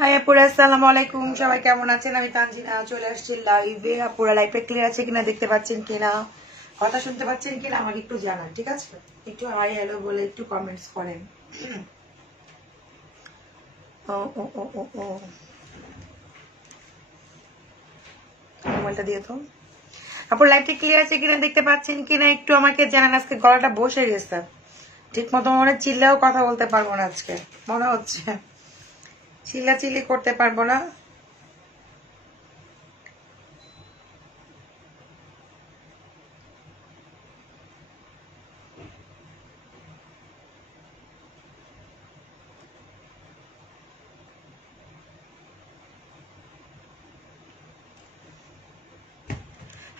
High আপুরা, আসসালামু আলাইকুম। সবাই কেমন আছেন? আমি তানজিনা চলে আসছি লাইভে। আপুরা লাইভটা ক্লিয়ার আছে কিনা, দেখতে পাচ্ছেন কিনা, কথা শুনতে পাচ্ছেন কিনা আমাকে একটু জানান, ঠিক আছে? একটু হাই হ্যালো বলে একটু কমেন্টস করেন। ও ও ও ও ও মোবাইলটা দিয়ে তো। আপুর লাইভটা ক্লিয়ার আছে কিনা, দেখতে পাচ্ছেন কিনা একটু আমাকে জানান। আজকে গলাটা বসে গেছে, ঠিক মতো মনে চিল্লাও কথা বলতে পারবো না আজকে, মনে হচ্ছে চিল্লাচিল্লি করতে পারবো না।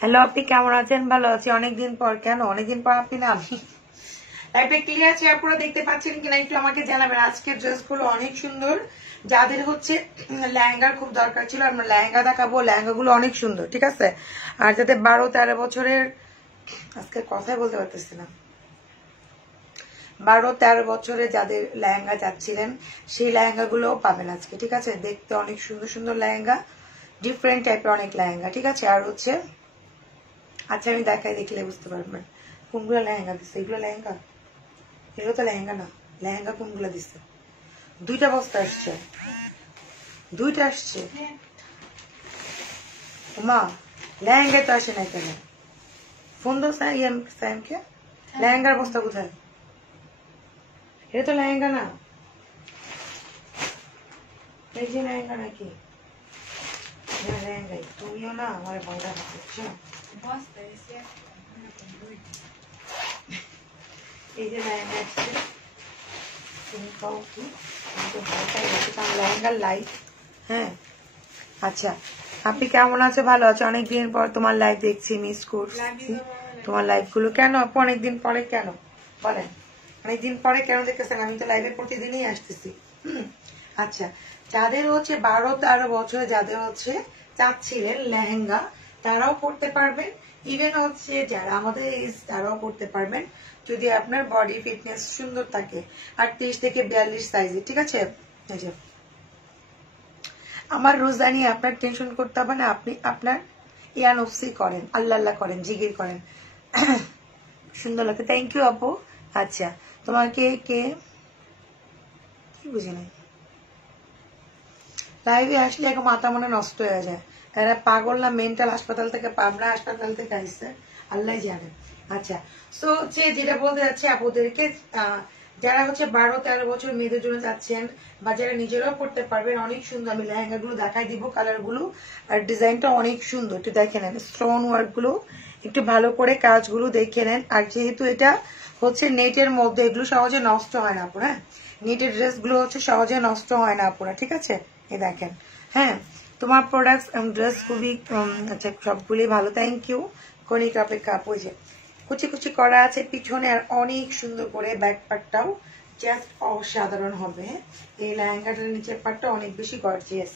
হ্যালো, আপনি কেমন আছেন? ভালো আছি। অনেকদিন পর। কেন অনেকদিন পর? আপনি না, আমি লাইভে ক্লিয়ার আছে আপনারা দেখতে পাচ্ছেন কিনা একটু আমাকে জানাবেন। আজকের ড্রেসগুলো অনেক সুন্দর। যাদের হচ্ছে লেহেঙ্গার খুব দরকার ছিল, আমরা লেহেঙ্গা দেখাবো। লেহেঙ্গাগুলো অনেক সুন্দর, ঠিক আছে? আর যাদের 12-13 বছরের, আজকে কথাই বলতে পারতেছি না, 12-13 বছরে যাদের লেহেঙ্গা চাচ্ছিলেন সেই লেহেঙ্গাগুলো পাবেন আজকে, ঠিক আছে? দেখতে অনেক সুন্দর সুন্দর লেহেঙ্গা, ডিফারেন্ট টাইপের অনেক লেহেঙ্গা, ঠিক আছে? আর হচ্ছে, আচ্ছা আমি দেখাই, দেখলে বুঝতে পারবেন কোনগুলো লেহেঙ্গা দিচ্ছে। এগুলো লেহেঙ্গা? এগুলো তো লেহেঙ্গা না। লেহেঙ্গা কোনগুলো দিচ্ছে? দুইটা বস্তা আসছে, দুইটা আসছে। মা, লেহেঙ্গা তো আসে নাই কেন? ফোন দো স্যামকে। লেহেঙ্গার বস্তা কোথায়? এটা তো লেহেঙ্গা না। এই যে লেহেঙ্গা নাকি? লেহেঙ্গাই। তুমিও না আমার ভয় দেখাচ্ছ। এই যে লেহেঙ্গা আসছে, তুমি কাও কি? আমি তো ভয়টাই হচ্ছে, কারণ লেহেঙ্গার লাইট। হ্যাঁ, আচ্ছা আপনি কেমন আছো? ভালো আছো? অনেকদিন পর তোমার লাইভ দেখছি, মিস করছি তোমার লাইভ গুলো। কেন আপু অনেকদিন পরে কেন বলেন? অনেকদিন পরে কেন দেখতেছেন? আমি তো লাইভে প্রতিদিনই আসতেছি। আচ্ছা, যাদের হচ্ছে 12-13 বছরে যাদের হচ্ছে চাচ্ছিলেন লেহেঙ্গা, তারাও পড়তে পারবেন। ইভেন হচ্ছে যারা আমাদের এজ, তারাও পড়তে পারবেন যদি আপনার বডি ফিটনেস সুন্দর থাকে। 38 থেকে 42 সাইজে, ঠিক আছে? এই যে আমার রোজা নিয়ে আপনার টেনশন করতে হবে না। আপনি আপনার ইয়ানফসি করেন, আল্লাহ আল্লাহ করেন, জিগির করেন। সুন্দর লাগছে, থ্যাংক ইউ আপু। আচ্ছা, তোমাকে কে কি বুঝি নাই? লাইভে আসলে এখন মাথা মনে নষ্ট হয়ে যায়। এরা পাগল না মেন্টাল হাসপাতাল থেকে, পাবনা হাসপাতাল থেকে আসছে, আল্লাহ জানে। আচ্ছা, সো হচ্ছে যেটা বলতে যাচ্ছে আপুদেরকে, যারা হচ্ছে 12-13 বছর মেয়েদের জন্য যাচ্ছেন বা যারা নিজেরাও করতে পারবেন, অনেক সুন্দর। আমি লেহেঙ্গা গুলো দেখাই দিব, কালার গুলো আর ডিজাইনটা অনেক সুন্দর। একটু দেখে নেন স্টোন ওয়ার্ক গুলো, একটু ভালো করে কাজগুলো দেখে নেন। আর যেহেতু এটা হচ্ছে নেটের মধ্যে, এগুলো সহজে নষ্ট হয় না আপুরা। নেটের ড্রেস গুলো হচ্ছে সহজে নষ্ট হয় না আপুরা, ঠিক আছে? এই দেখেন। হ্যাঁ, তোমার প্রোডাক্ট ড্রেস খুবই আচ্ছা, সবগুলি ভালো, থ্যাংক ইউ। কনিক অপেক্ষা আপু, যে কুচি কুচি করা আছে পিছনে, আর অনেক সুন্দর করে ব্যাক পার্টটাও জাস্ট অসাধারণ হবে। এই লেহেঙ্গাটার নিচের পার্টটা অনেক বেশি গর্জিয়াস,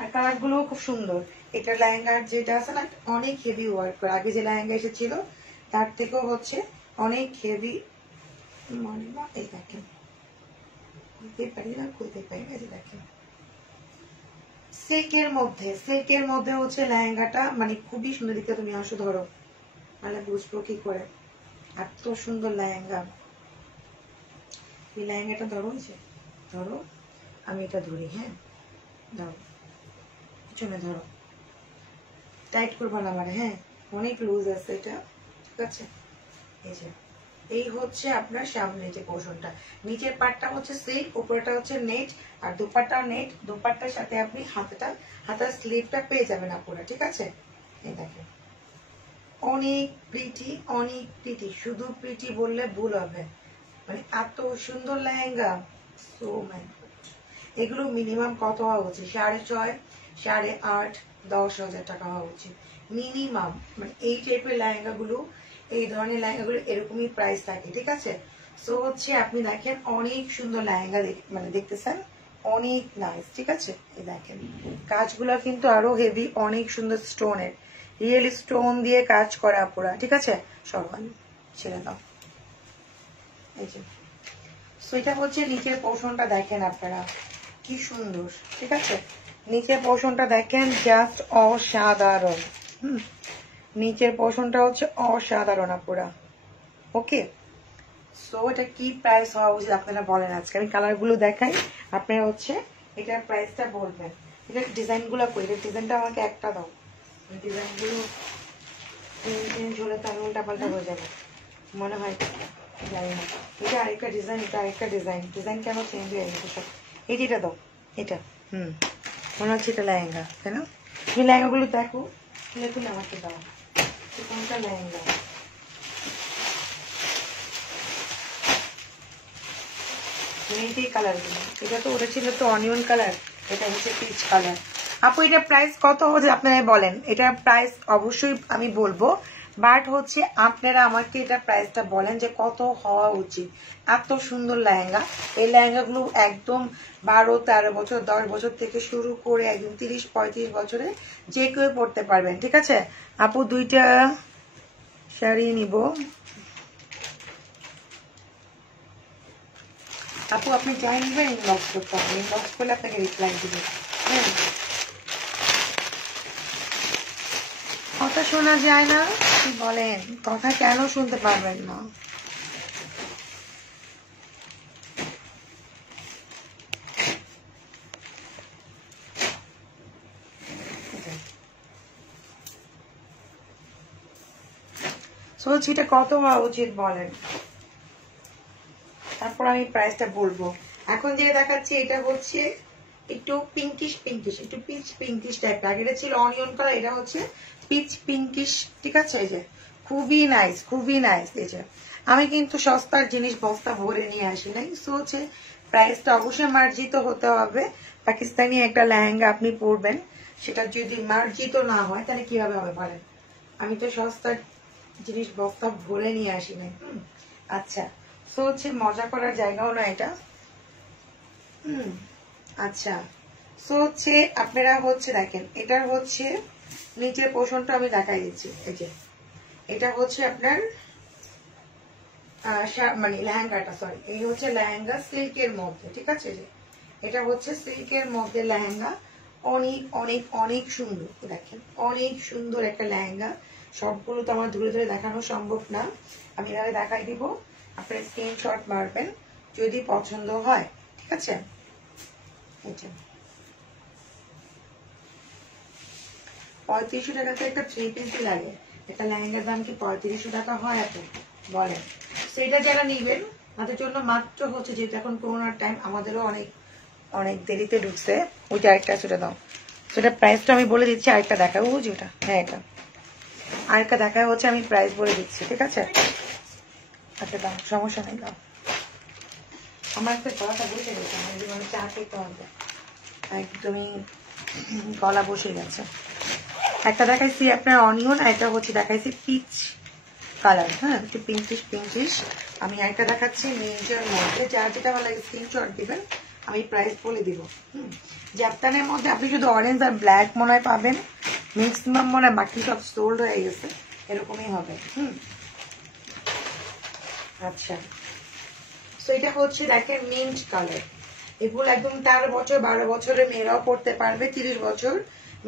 আর কালার গুলো খুব সুন্দর। এটা লেহেঙ্গার যেটা আছে না, অনেক হেভি ওয়ার্ক করে। আগে যে লেহেঙ্গা এসেছিল তার থেকেও হচ্ছে অনেক হেভি। এই দেখেন, খুলতে পারি না, খুলতে পারি না, যে দেখেন সিল্কের মধ্যে হচ্ছে লেহেঙ্গাটা, মানে খুবই সুন্দর দেখতে। তুমি আসো, ধরো, তাহলে বুঝবো কি করে। এত সুন্দর লেহেঙ্গা। এই লেহেঙ্গাটা ধরো, ধরো, আমি এটা ধরি। হ্যাঁ, ধরো, পিছনে ধরো, টাইট করবো না মানে। হ্যাঁ, অনেক লুজ আছে এটা, ঠিক আছে? এই যে এই হচ্ছে আপনার সামনে যে পোর্শনটা, নিচের পাটটা হচ্ছে সিল্ক, উপরটা হচ্ছে নেট, আর দুপাট্টা নেট। দুপাট্টার সাথে আপনি হাতার স্লিভটা পেয়ে যাবেন আপনারা, ঠিক আছে? এই দেখেন, অনেক প্রিটি, অনেক প্রিটি। শুধু প্রিটি বললে ভুল হবে, মানে এত সুন্দর লেহেঙ্গা। সো মাই গড, এগুলো মিনিমাম কত হওয়া উচিত? 6.5, 8.5, 10,000 টাকা হওয়া উচিত মিনিমাম। মানে এই টাইপের লেহেঙ্গা গুলো, এই ধরনের লেহেঙ্গা গুলো এরকমই প্রাইস থাকে, ঠিক আছে? সো হচ্ছে আপনি দেখেন, অনেক সুন্দর লেহেঙ্গা, মানে দেখতেছেন, অনেক নাইস, ঠিক আছে? এই দেখেন কাজগুলো কিন্তু আরো হেভি, অনেক সুন্দর স্টোনের, রিয়েল স্টোন দিয়ে কাজ করা পুরা, ঠিক আছে? সবাই ছেড়ে দাও। এই যে, সো এটা হচ্ছে নিচের পোর্শনটা দেখেন আপনারা, কি সুন্দর, ঠিক আছে। নিচের পোর্শনটা দেখেন জাস্ট অসাধারণ। নিচের পোর্শনটা হচ্ছে অসাধারণ পুরা। ওকে, সো এটা কি প্রাইস হওয়া উচিত আপনারা বলেন। আজকে আমি কালারগুলো দেখাই, আপনারা হচ্ছে এটার প্রাইসটা বলবেন। এটার ডিজাইনগুলো কই, এটার ডিজাইনটা আমাকে একটা দাও। ডিজাইনগুলো চেঞ্জ হলে তো আমি উল্টাপাল্টা হয়ে যাবে মনে হয়, জানি না। এটা আরেকটা ডিজাইন, এটা আরেকটা ডিজাইন। ডিজাইন কেন চেঞ্জ হয়ে গেছে সব। এটা দাও, এটা মনে হচ্ছে এটা লেহেঙ্গা, তাই না? তুমি লেহেঙ্গাগুলো দেখো, খুলে খুলে আমাকে দাও কোনটা লেহেঙ্গা। এই কালারগুলো, এটা তো ওটা ছিল তো অনিয়ন কালার, এটা হচ্ছে পিচ কালার। আপু এটা প্রাইস কত হচ্ছে আপনারা বলেন। এটার প্রাইস অবশ্যই আমি বলবো, বাট হচ্ছে আপনারা আমাকে এটা প্রাইসটা বলেন যে কত হওয়া উচিত। এত সুন্দর লেহেঙ্গা, এই লেহেঙ্গাগুলো একদম 12-13 বছর 10 বছর থেকে শুরু করে একদম 30-35 বছরে যে কেউ পড়তে পারবেন, ঠিক আছে। আপু দুইটা শাড়ি নিব। আপু আপনি চাই নিবেন, ইনবক্স করতে হবে, ইনবক্স করলে আপনাকে রিপ্লাই দিবে। কথা শোনা যায় না, কি বলেন? কথা কেন শুনতে পারবেন না? বলছি এটা কত হওয়া উচিত বলেন, তারপর আমি প্রাইসটা বলবো। এখন যেটা দেখাচ্ছি এটা হচ্ছে একটু পিঙ্কিশ পিঙ্কিশ, একটু পিচ পিঙ্কিশ টাইপ। আগেটা ছিল অনিয়ন কালার, এটা হচ্ছে পিচ পিঙ্কিশ, ঠিক আছে। এই যে খুবই নাইস, খুবই নাইস। এই যে আমি কিন্তু সস্তার জিনিস বস্তা ভরে নিয়ে আসি নাই। সো হচ্ছে প্রাইসটা অবশ্যই মার্জিত হতে হবে। পাকিস্তানি একটা লেহেঙ্গা আপনি পরবেন, সেটা যদি মার্জিত না হয় তাহলে কিভাবে হবে বলেন। আমি তো সস্তার জিনিস বস্তা ভরে নিয়ে আসি নাই। আচ্ছা, সো হচ্ছে মজা করার জায়গাও না এটা। আচ্ছা, সো হচ্ছে আপনারা হচ্ছে দেখেন, এটার হচ্ছে নিচের পোর্শনটা আমি দেখাই দিচ্ছি। এই যে এটা হচ্ছে আপনার মানে লেহেঙ্গাটা, সরি এই হচ্ছে লেহেঙ্গা সিল্কের মধ্যে, ঠিক আছে। যে এটা হচ্ছে সিল্কের মধ্যে লেহেঙ্গা, অনেক অনেক অনেক সুন্দর। দেখেন অনেক সুন্দর একটা লেহেঙ্গা। সবগুলো তো আমার ধরে ধরে দেখানো সম্ভব না, আমি এভাবে দেখাই দিব। আপনার স্ক্রিনশট মারবেন যদি পছন্দ হয়, ঠিক আছে। এটা 3500 টাকাতে একটা 3 পিসই লাগে। একটা লেহেঙ্গার দাম কি 3500 টাকা হয় এত বলেন? সেটা যারা নিবেন তাদের জন্য মাত্র হচ্ছে, যেহেতু এখন করোনার টাইম, আমাদেরও অনেক অনেক দেরিতে ঢুকছে। ওইটা আরেকটা সেটা দাও, সেটা প্রাইসটা আমি বলে দিচ্ছি। আরেকটা দেখাবো, বুঝি ওটা, হ্যাঁ এটা আরেকটা দেখা হচ্ছে, আমি প্রাইস বলে দিচ্ছি, ঠিক আছে। আচ্ছা দাও, সমস্যা নেই, দাও। আমার একটা গলাটা বসে গেছে, আমার জীবনে চা খেতে হবে, একদমই গলা বসে গেছে। একটা দেখাইছি আপনার অনিয়ন, একটা হচ্ছে দেখাইছি পিচ কালার, হ্যাঁ একটু পিঙ্কিশ পিঙ্কিশ। আমি একটা দেখাচ্ছি নিউজের মধ্যে, যার যেটা ভালো লাগে স্ক্রিনশট দিবেন, আমি প্রাইস বলে দিব। জাফতানের মধ্যে আপনি শুধু অরেঞ্জ আর ব্ল্যাক মনে হয় পাবেন, ম্যাক্সিমাম মনে হয় বাকি সব সোল্ড হয়ে গেছে, এরকমই হবে। আচ্ছা, তো এটা হচ্ছে দেখেন মিন্ট কালার। এগুলো একদম 13 বছর 12 বছরের মেয়েরাও পড়তে পারবে, 30 বছর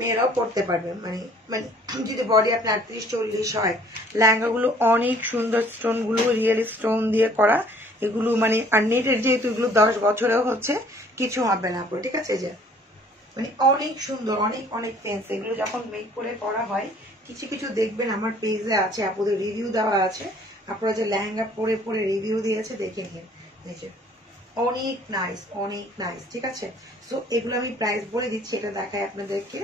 মেয়েরাও পড়তে পারবে। মানে মানে যদি বডি আপনার 38-40 হয়। লেহেঙ্গাগুলো অনেক সুন্দর, স্টোন গুলো রিয়েল স্টোন দিয়ে করা এগুলো, মানে আর নেটের যেহেতু এগুলো 10 বছরেও হচ্ছে কিছু হবে না, ঠিক আছে। যে মানে অনেক সুন্দর, অনেক অনেক ফ্যান্সি। এগুলো যখন মেক করে করা হয়, কিছু কিছু দেখবেন আমার পেজে আছে, আপনাদের রিভিউ দেওয়া আছে, আপনারা যে লেহেঙ্গা পরে পরে রিভিউ দিয়েছে দেখে নিন। অনেক নাইস, অনেক নাইস, ঠিক আছে। সো এগুলো আমি প্রাইস বলে দিচ্ছি, এটা দেখায় আপনাদেরকে।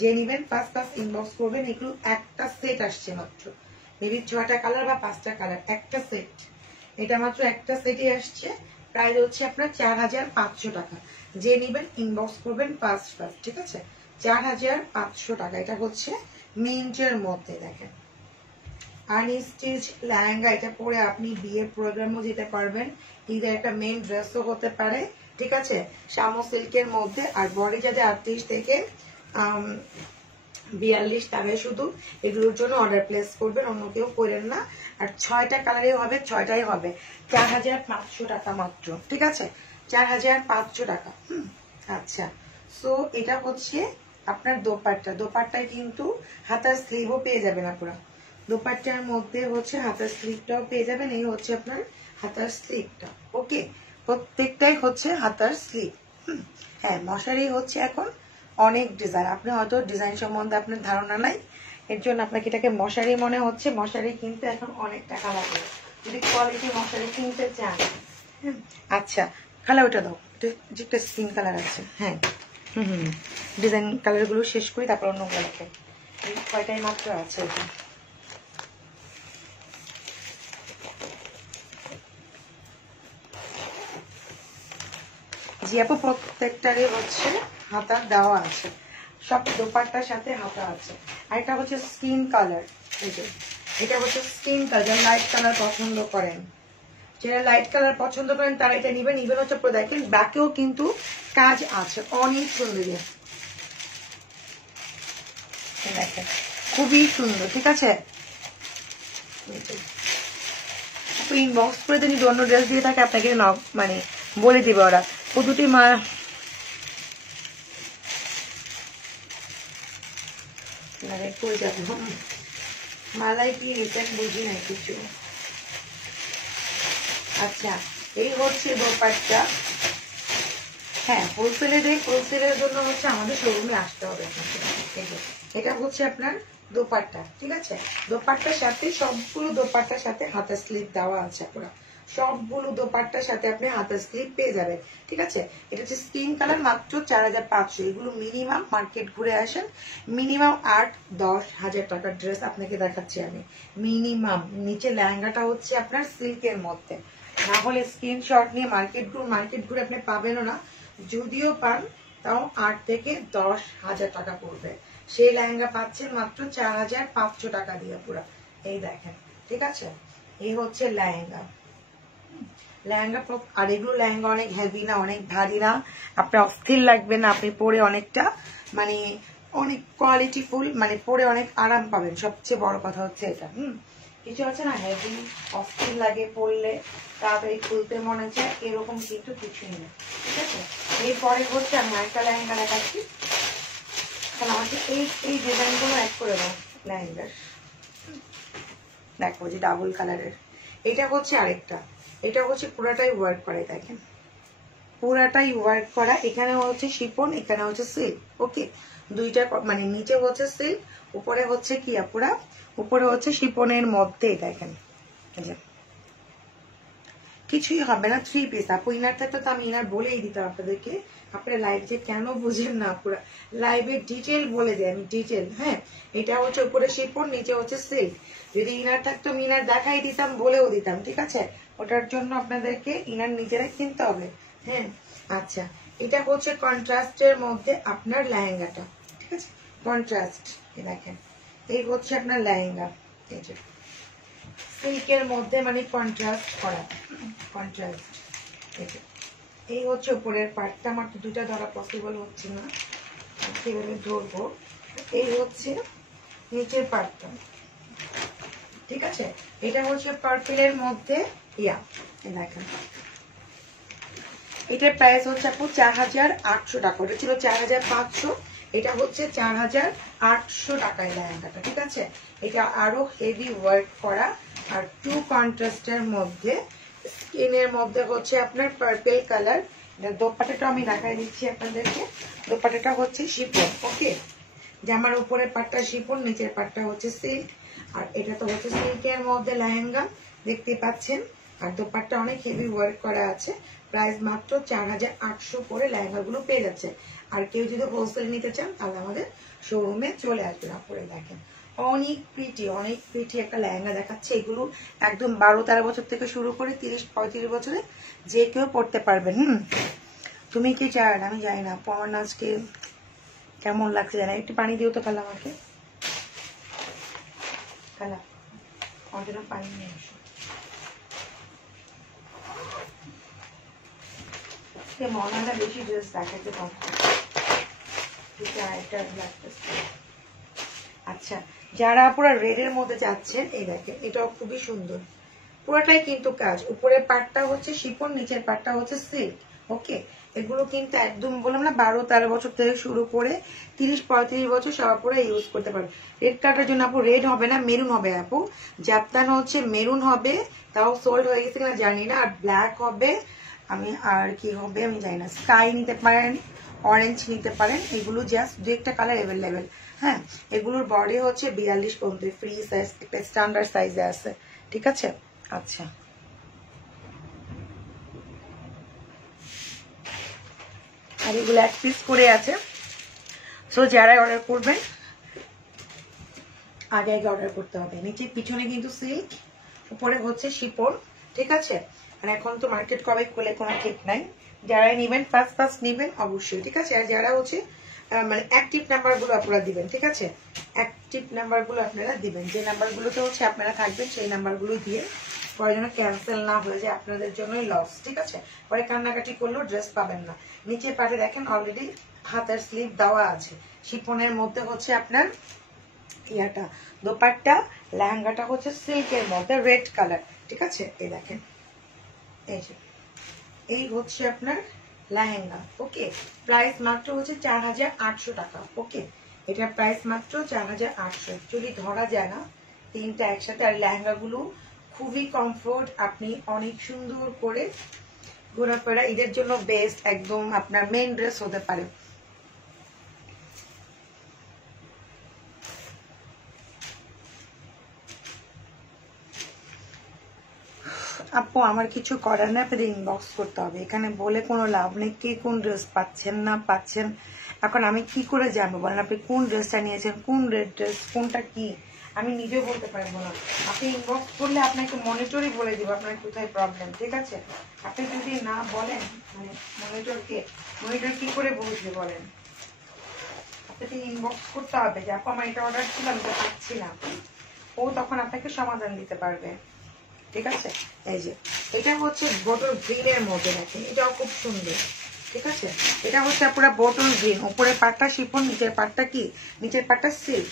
যে নিবেন ফার্স্ট ইনবক্স করবেন। এগুলো একটা সেট আসছে মাত্র, মেবি 6টা কালার বা 5টা কালার, একটা সেট। এটা মাত্র একটা সেটই আসছে। প্রাইস হচ্ছে আপনার 4500 টাকা। যে নিবেন ইনবক্স করবেন ফার্স্ট, ঠিক আছে। 4500 টাকা। এটা হচ্ছে মিন্টের মধ্যে দেখেন আনস্টিচ লেহেঙ্গা। এটা পরে আপনি বিয়ের প্রোগ্রামও যেতে পারবেন, ঈদের একটা মেইন ড্রেসও হতে পারে, ঠিক আছে। শামো সিল্কের মধ্যে। আর বডি যাদের 38 থেকে 42 তারাই শুধু এগুলোর জন্য অর্ডার প্লেস করবেন, অন্য কেউ করেন না। আর 6টা কালারই হবে, 6টাই হবে 4500 টাকা মাত্র, ঠিক আছে। 4500 টাকা। আচ্ছা, সো এটা হচ্ছে আপনার দোপাট্টা। দোপাট্টায় কিন্তু হাতার স্লিভও পেয়ে যাবেন আপনারা। দোপাট্টার মধ্যে হচ্ছে হাতার স্লিভটাও পেয়ে যাবেন। এই হচ্ছে আপনার হাতার স্লিভটা। ওকে, প্রত্যেকটাই হচ্ছে হাতার স্লিভ। হ্যাঁ, মশারি হচ্ছে এখন অনেক ডিজাইন। আপনি হয়তো ডিজাইন সম্বন্ধে আপনার ধারণা নাই, এর জন্য আপনাকে এটাকে মশারি মনে হচ্ছে। মশারি কিন্তু এখন অনেক টাকা লাগে যদি কোয়ালিটি মশারি কিনতে চান। আচ্ছা, কালার ওটা দাও, যেটা স্কিন কালার আছে। হ্যাঁ, ডিজাইন কালারগুলো শেষ করি, তারপর অন্যগুলো দেখে। কয়টাই মাত্র আছে এটা। জি আপু, প্রত্যেকটারই হচ্ছে হাতা দেওয়া আছে, সব দোপাট্টার সাথে হাতা আছে। আর এটা হচ্ছে স্কিন কালার। এটা হচ্ছে স্কিন কালার, যারা লাইট কালার পছন্দ করেন, যারা লাইট কালার পছন্দ করেন তারা এটা নিবেন। ইভেন হচ্ছে দেখেন ব্যাকেও কিন্তু কাজ আছে, অনেক সুন্দর, দেখেন খুবই সুন্দর। ঠিক আছে, ইনবক্স করে যদি অন্য ড্রেস দিয়ে থাকে আপনাকে মানে বলে দিবে ওরা। দুটি মা মালাই কি রিটার্ন বুঝি নাই কিছু। আচ্ছা, এই হচ্ছে দোপাট্টা। হ্যাঁ, হোলসেলের জন্য হচ্ছে আমাদের শোরুমে আসতে হবে। এটা হচ্ছে আপনার দোপাট্টা। ঠিক আছে, দোপাট্টার সাথে সবগুলো দোপাট্টার সাথে হাতা স্লিভ দেওয়া আছে আপনারা। সবগুলো দোপাট্টার সাথে আপনি হাতা স্লিভ পেয়ে যাবেন। ঠিক আছে, এটা হচ্ছে স্কিন কালার, মাত্র 4500। এগুলো মিনিমাম মার্কেট ঘুরে আসেন, মিনিমাম 8-10 হাজার টাকার ড্রেস আপনাকে দেখাচ্ছি আমি মিনিমাম। নিচে লেহেঙ্গাটা হচ্ছে আপনার সিল্কের মধ্যে, না হলে স্ক্রিনশট নিয়ে মার্কেট ঘুরে আপনি পাবেনও না। যদিও পান তাও 8 থেকে 10 হাজার টাকা পড়বে। সেই লেহেঙ্গা পাচ্ছেন মাত্র 4500 টাকা দিয়ে পুরো। এই দেখেন, ঠিক আছে, এই হচ্ছে লেহেঙ্গা। আর এগুলো লেহেঙ্গা অনেক হেভি না, অনেক ভারী না, আপনার অস্থির লাগবে না। আপনি পরে অনেকটা মানে অনেক কোয়ালিটি ফুল, মানে পরে অনেক আরাম পাবেন। সবচেয়ে বড় কথা হচ্ছে এটা। কিছু আছে না হেভি, অস্থির লাগে পরলে, তাড়াতাড়ি খুলতে মনে চায়, এরকম কিন্তু কিছুই না। ঠিক আছে, এরপরে হচ্ছে আমি একটা লেহেঙ্গা দেখাচ্ছি। তাহলে আমাকে এই ডিজাইনগুলো অ্যাড করে দাও লেহেঙ্গার। দেখো যে ডাবল কালারের, এটা হচ্ছে আরেকটা। এটা হচ্ছে পুরাটাই ওয়ার্ক করা, দেখেন পুরাটাই ওয়ার্ক করা। এখানে হচ্ছে শিফন, এখানে হচ্ছে সিল্ক। ওকে, দুইটা মানে নিচে হচ্ছে সিল্ক, উপরে হচ্ছে কি আপুরা, উপরে হচ্ছে শিফনের মধ্যে। দেখেন কিছুই হবে না, 3 পিস। আপু ইনার থাকলে তো আমি ইনার বলেই দিতাম আপনাদেরকে। আপনারা লাইভ যে কেন বুঝেন না, পুরো লাইভের ডিটেল বলে দেয় আমি, ডিটেল। হ্যাঁ, এটা হচ্ছে উপরে শিফন, নিচে হচ্ছে সিল্ক। যদি ইনার থাকতো আমি ইনার দেখাই দিতাম, বলেও দিতাম। ঠিক আছে, ওটার জন্য আপনাদেরকে ইনার নিজেরাই কিনতে হবে। হ্যাঁ, আচ্ছা, এটা হচ্ছে কন্ট্রাস্টের মধ্যে আপনার লেহেঙ্গাটা। ঠিক আছে, কন্ট্রাস্ট, দেখেন এই হচ্ছে আপনার লেহেঙ্গা। এই যে সিল্কের মধ্যে মানে কন্ট্রাস্ট করা, কন্ট্রাস্ট। এই হচ্ছে উপরের পার্টটা। আমার তো দুইটা ধরা পসিবল হচ্ছে না, কিভাবে ধরবো। এই হচ্ছে নিচের পার্টটা। ঠিক আছে, এটা হচ্ছে পার্পেলের মধ্যে দেখেন এটার প্রাইস হচ্ছে আপু 4800 টাকা। ওটা ছিল 4500, এটা হচ্ছে 4800 টাকায় লেহেঙ্গাটা। ঠিক আছে, এটা আরো হেভি ওয়ার্ক করা আর 2 কন্ট্রাস্টের মধ্যে, স্কিনের মধ্যে হচ্ছে আপনার পার্পল কালার। দোপাট্টাটা আমি দেখাই দিচ্ছি আপনাদেরকে। দোপাট্টাটা হচ্ছে শিফন। ওকে, জামার উপরের পাটটা শিফন, নিচের পাটটা হচ্ছে সিল্ক। আর এটা তো হচ্ছে সিল্কের মধ্যে লেহেঙ্গা, দেখতে পাচ্ছেন। আর দোপাট্টা অনেক হেভি ওয়ার্ক করা আছে। প্রাইস মাত্র 4800 করে লেহেঙ্গাগুলো পেয়ে যাচ্ছে। আর কেউ যদি হোলসেল নিতে চান তাহলে আমাদের শোরুমে চলে আসবেন। আপনারা দেখেন অনেক প্রিটি একটা লেহেঙ্গা দেখাচ্ছে। এগুলো একদম 12-13 বছর থেকে শুরু করে 30-35 বছরে যে কেউ পড়তে পারবেন। তুমি কি চান আমি জানি না, আমার নাচকে কেমন লাগছে জানা। একটু পানি দিও তো খালা আমাকে, খালা আমার জন্য পানি নিয়ে এসো। মনাটা বেশি ড্রেস দেখাতে পারবো। আচ্ছা, যারা পুরো রেডের মধ্যে যাচ্ছেন, এই দেখেন এটাও খুবই সুন্দর। পুরোটাই কিন্তু কাজ, উপরের পাটটা হচ্ছে শিফন, নিচের পাটটা হচ্ছে সিল্ক। ওকে, এগুলো কিন্তু একদম বললাম না 12-13 বছর থেকে শুরু করে 30-35 বছর সবার পরে ইউজ করতে পারবে। রেড কালারের জন্য আপু রেড হবে না, মেরুন হবে আপু। জাপটানো হচ্ছে মেরুন হবে, তাও সোল্ড হয়ে গেছে কিনা জানি না। আর ব্ল্যাক হবে, আমি আর কি হবে আমি জানি না। স্কাই নিতে পারেন, অরেঞ্জ নিতে পারেন, এগুলো জাস্ট দু একটা কালার অ্যাভেলেবেল। হ্যাঁ, এগুলোর বডি হচ্ছে 42 পর্যন্ত, ফ্রি সাইজ, একটা স্ট্যান্ডার্ড সাইজে আছে, ঠিক আছে। আচ্ছা, আর এগুলো এক পিস করে আছে। সো যারা অর্ডার করবেন আগে আগে অর্ডার করতে হবে। নিচে পিছনে কিন্তু সিল্ক, উপরে হচ্ছে শিপন, ঠিক আছে। আর এখন তো মার্কেট কবে খুলে কোনো ঠিক নাই। যারা নিবেন ফার্স্ট ফার্স্ট নিবেন অবশ্যই, ঠিক আছে। আর যারা হচ্ছে মানে অ্যাক্টিভ নাম্বারগুলো আপনারা দিবেন, ঠিক আছে। অ্যাক্টিভ নাম্বারগুলো আপনারা দিবেন, যে নাম্বারগুলোতে হচ্ছে আপনারা থাকবেন সেই নাম্বারগুলো দিয়ে, পরে যেন ক্যান্সেল না হয়ে যায়, আপনাদের জন্যই লস, ঠিক আছে। পরে কান্নাকাটি করলেও ড্রেস পাবেন না। নিচে পাটে দেখেন অলরেডি হাতের স্লিভ দেওয়া আছে। শিপনের মধ্যে হচ্ছে আপনার ইয়াটা দোপাট্টা, লেহেঙ্গাটা হচ্ছে সিল্কের মধ্যে রেড কালার, ঠিক আছে। এই দেখেন, এই যে এই হচ্ছে আপনার লেহেঙ্গা। ওকে, প্রাইস মাত্র হচ্ছে 4800 টাকা। ওকে, এটার প্রাইস মাত্র 4800। যদি ধরা যায় না তিনটা একসাথে। আর লেহেঙ্গাগুলো খুবই কমফোর্ট, আপনি অনেক সুন্দর করে ঘোরাফেরা, ঈদের জন্য বেস্ট, একদম আপনার মেন ড্রেস হতে পারে। আপু আমার কিছু করার না, আপনাদের ইনবক্স করতে হবে। এখানে বলে কোনো লাভ নেই কে কোন ড্রেস পাচ্ছেন না পাচ্ছেন। এখন আমি কি করে জানবো বলেন, আপনি কোন ড্রেসটা নিয়েছেন, কোন রেড ড্রেস, কোনটা কি আমি নিজেও বলতে পারবো না। আপনি ইনবক্স করলে আপনাকে মনিটরই বলে দিব আপনার কোথায় প্রবলেম, ঠিক আছে। আপনি যদি না বলেন, মানে মনিটর কি করে বুঝবে বলেন। আপনাকে ইনবক্স করতে হবে যে আপু আমার এটা অর্ডার ছিল আমি তো পাচ্ছি না, ও তখন আপনাকে সমাধান দিতে পারবে, ঠিক আছে। এই যে এটা হচ্ছে বোটল গ্রিনের মধ্যে, দেখেন এটাও খুব সুন্দর, ঠিক আছে। এটা হচ্ছে পুরো বোটল গ্রিন, উপরে পাটটা শিফন, নিচের পাটটা কি, নিচের পাটটা সিল্ক,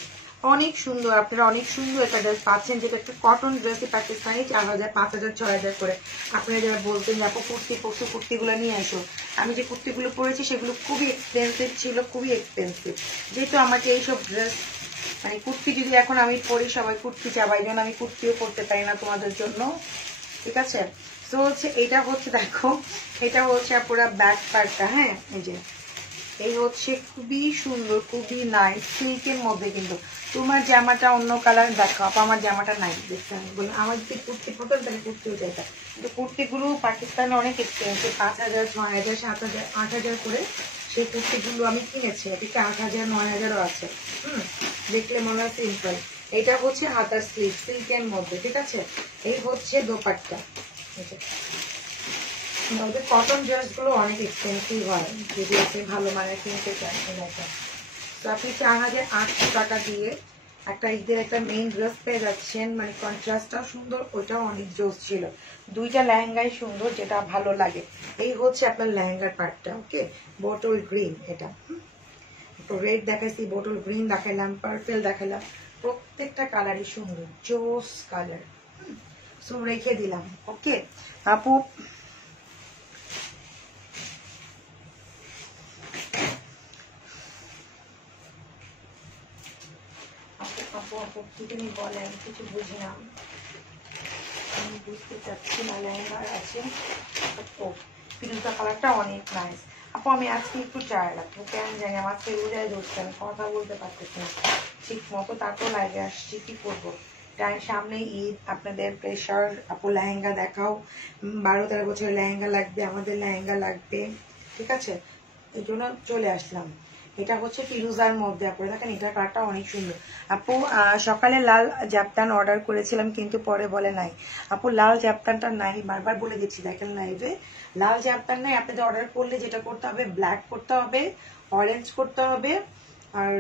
অনেক সুন্দর। আপনারা অনেক সুন্দর একটা ড্রেস পাচ্ছেন, যেটা একটা কটন ড্রেসই পাকিস্তানি 4000, 5000, 6000 করে। আপনারা যারা বলতেন যে আপু কুর্তি পরশু, কুর্তিগুলো নিয়ে আসো, আমি যে কুর্তিগুলো পরেছি সেগুলো খুবই এক্সপেন্সিভ ছিল, খুবই এক্সপেন্সিভ। যেহেতু আমাকে এইসব ড্রেস মানে কুর্তি যদি এখন আমি পরি, সবাই কুর্তি চাবাই, যেন আমি কুর্তিও পরতে পারি না তোমাদের জন্য, ঠিক আছে। তো হচ্ছে এটা হচ্ছে দেখো, এটা হচ্ছে পুরো ব্যাক পার্টটা। হ্যাঁ, এই যে এই হচ্ছে খুবই সুন্দর, খুবই নাইস, সিল্কের মধ্যে। কিন্তু তোমার জামাটা অন্য কালার দেখো আপা, আমার জামাটা নাই, দেখছেন বলুন। আমার যদি কুর্তি পছন্দ তাহলে কুর্তিও চাইতাম, কিন্তু কুর্তিগুলো পাকিস্তানে অনেক এক্সপেন্সিভ, 5000, 6000, 7000, 8000 করে সেই কুর্তিগুলো আমি কিনেছি। এদিকে 8000, 9000ও আছে। দেখলে মনে হয় সিম্পল। এটা হচ্ছে হাতার স্লিভ, সিল্কের মধ্যে, ঠিক আছে। এই হচ্ছে দোপাট্টা। ওদের কটন ড্রেস গুলো অনেক এক্সপেন্সিভ হয়, যদি আপনি ভালো মানের কিনতে চান। তো আপনি 4800 টাকা দিয়ে একটা ঈদের একটা মেইন ড্রেস পেয়ে যাচ্ছেন, মানে কন্ট্রাস্টটাও সুন্দর, ওইটাও অনেক জোস ছিল। দুইটা লেহেঙ্গাই সুন্দর, যেটা ভালো লাগে। এই হচ্ছে আপনার লেহেঙ্গার পার্টটা। ওকে, বোটল গ্রিন, এটা রেড দেখাইছি, বোটল গ্রিন দেখাইলাম, পার্পেল দেখাইলাম, প্রত্যেকটা কালারই সুন্দর, জোস কালার। সব রেখে দিলাম। ওকে আপু, আপনি বলেন, কিছু বুঝি না, আমি বুঝতে চাচ্ছি না। লেহেঙ্গার আছে, ও ফিরোজা কালারটা অনেক নাইস। আপু আমি আজকে একটু টায়ার্ড, আপু কেন জানি আমার আজকে রোজায় ধরছে, আমি কথা বলতে পারতেছি না ঠিক মতো, তারপর লাইভে আসছি, কি করবো। সামনে ঈদ, আপনাদের প্রেশার। আপু লেহেঙ্গা দেখাও, 12-13 বছরের লেহেঙ্গা লাগবে, আমাদের লেহেঙ্গা লাগবে, ঠিক আছে। এই জন্য চলে আসলাম। এটা হচ্ছে ফিরোজার মধ্যে, আপনারা দেখেন এটার কালারটা অনেক সুন্দর। আপু সকালে লাল জাপটান অর্ডার করেছিলাম, কিন্তু পরে বলে নাই। আপু লাল জাপটানটা নাই, বারবার বলে দিচ্ছি, দেখেন লাইভে লাল জাপটান নাই। আপনাদের অর্ডার করলে যেটা করতে হবে, ব্ল্যাক করতে হবে, অরেঞ্জ করতে হবে, আর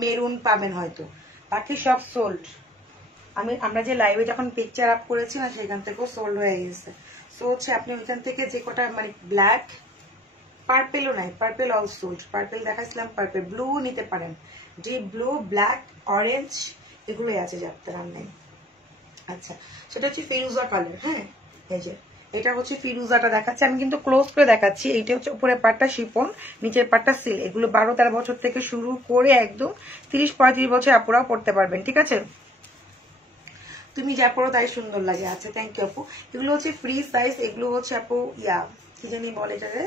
মেরুন পাবেন হয়তো, বাকি সব সোল্ড। আমরা যে লাইভে যখন পিকচার আপ করেছি না, সেখান থেকেও সোল্ড হয়ে গেছে। সো হচ্ছে আপনি ওইখান থেকে যে কটা, মানে ব্ল্যাক, পার্পেলও নাই, পার্পেল অল সোল্ড। পার্পেল দেখাচ্ছিলাম, পার্পেল, ব্লু নিতে পারেন, ডিপ ব্লু, ব্ল্যাক, অরেঞ্জ, এগুলোই আছে, যাত্রার নেই। আচ্ছা, সেটা হচ্ছে ফিরোজা কালার। হ্যাঁ, এই যে এটা হচ্ছে ফিরুজাটা দেখাচ্ছি, আমি কিন্তু ক্লোজ করে দেখাচ্ছি। এইটা হচ্ছে উপরের পাটটা শিপন, নিচের পাটটা সিল। এগুলো 12-13 বছর থেকে শুরু করে একদম 30-35 বছর আপুরাও পড়তে পারবেন, ঠিক আছে? তুমি যা পড়ো তাই সুন্দর লাগে। আচ্ছা, থ্যাংক ইউ আপু। এগুলো হচ্ছে ফ্রি সাইজ, এগুলো হচ্ছে আপু কি জানি বলে এটারে,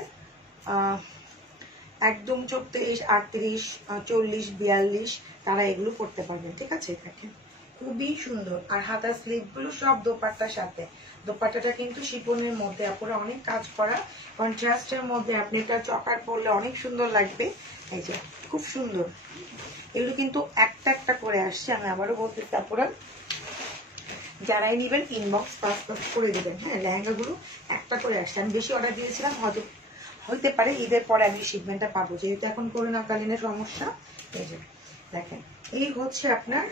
একদম 34, 38, 40, 42 তারা এগুলো পড়তে পারবেন, ঠিক আছে? দেখেন খুবই সুন্দর। আর হাতার স্লিভ গুলো সব দোপাট্টার সাথে। দোপাট্টাটা কিন্তু শিপনের মধ্যে আপুরা অনেক কাজ করা, কন্ট্রাস্টের মধ্যে আপনি এটা চকার পরলে অনেক সুন্দর লাগবে। এই যে খুব সুন্দর, এগুলো কিন্তু একটা একটা করে আসছে। আমি আবারও বলতেছি আপুরা, যারাই নিবেন ইনবক্স পাস করে দেবেন। হ্যাঁ, লেহেঙ্গা গুলো একটা করে আসছে। আমি বেশি অর্ডার দিয়েছিলাম, হয়তো হইতে পারে ঈদের পরে আমি শিপমেন্টটা পাবো, যেহেতু এখন করোনাকালীনের সমস্যা। এই যে দেখেন, এই হচ্ছে আপনার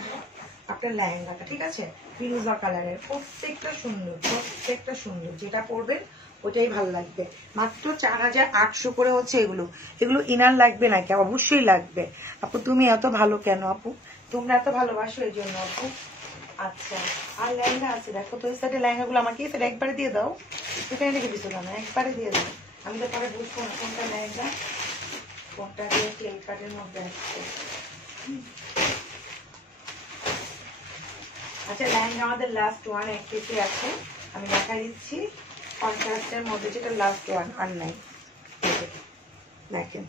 লেহেঙ্গাটা, ঠিক আছে? ফিরোজা কালারের, প্রত্যেকটা সুন্দর, প্রত্যেকটা সুন্দর। যেটা পরবেন ওটাই ভালো লাগবে। মাত্র 4800 করে হচ্ছে এগুলো। এগুলো ইনার লাগবে নাকি? অবশ্যই লাগবে আপু। তুমি এত ভালো কেন আপু? তোমরা এত ভালোবাসো এই জন্য আপু। আচ্ছা, আর লেহেঙ্গা আছে দেখো তো, এই সাইডে লেহেঙ্গা গুলো আমাকে এই সাইডে একবারে দিয়ে দাও। এখানে রেখে দিছো কেন? একবারে দিয়ে দাও, আমি তো পরে বুঝবো না কোনটা লেহেঙ্গা কোনটা দিয়ে ক্লে কাটের মধ্যে আসছে। আচ্ছা, লেহেঙ্গা আমাদের লাস্ট ওয়ান এক পিসে আছে, আমি দেখা দিচ্ছি। কন্ট্রাস্টের মধ্যে যেটা লাস্ট ওয়ান, আর নাই। দেখেন,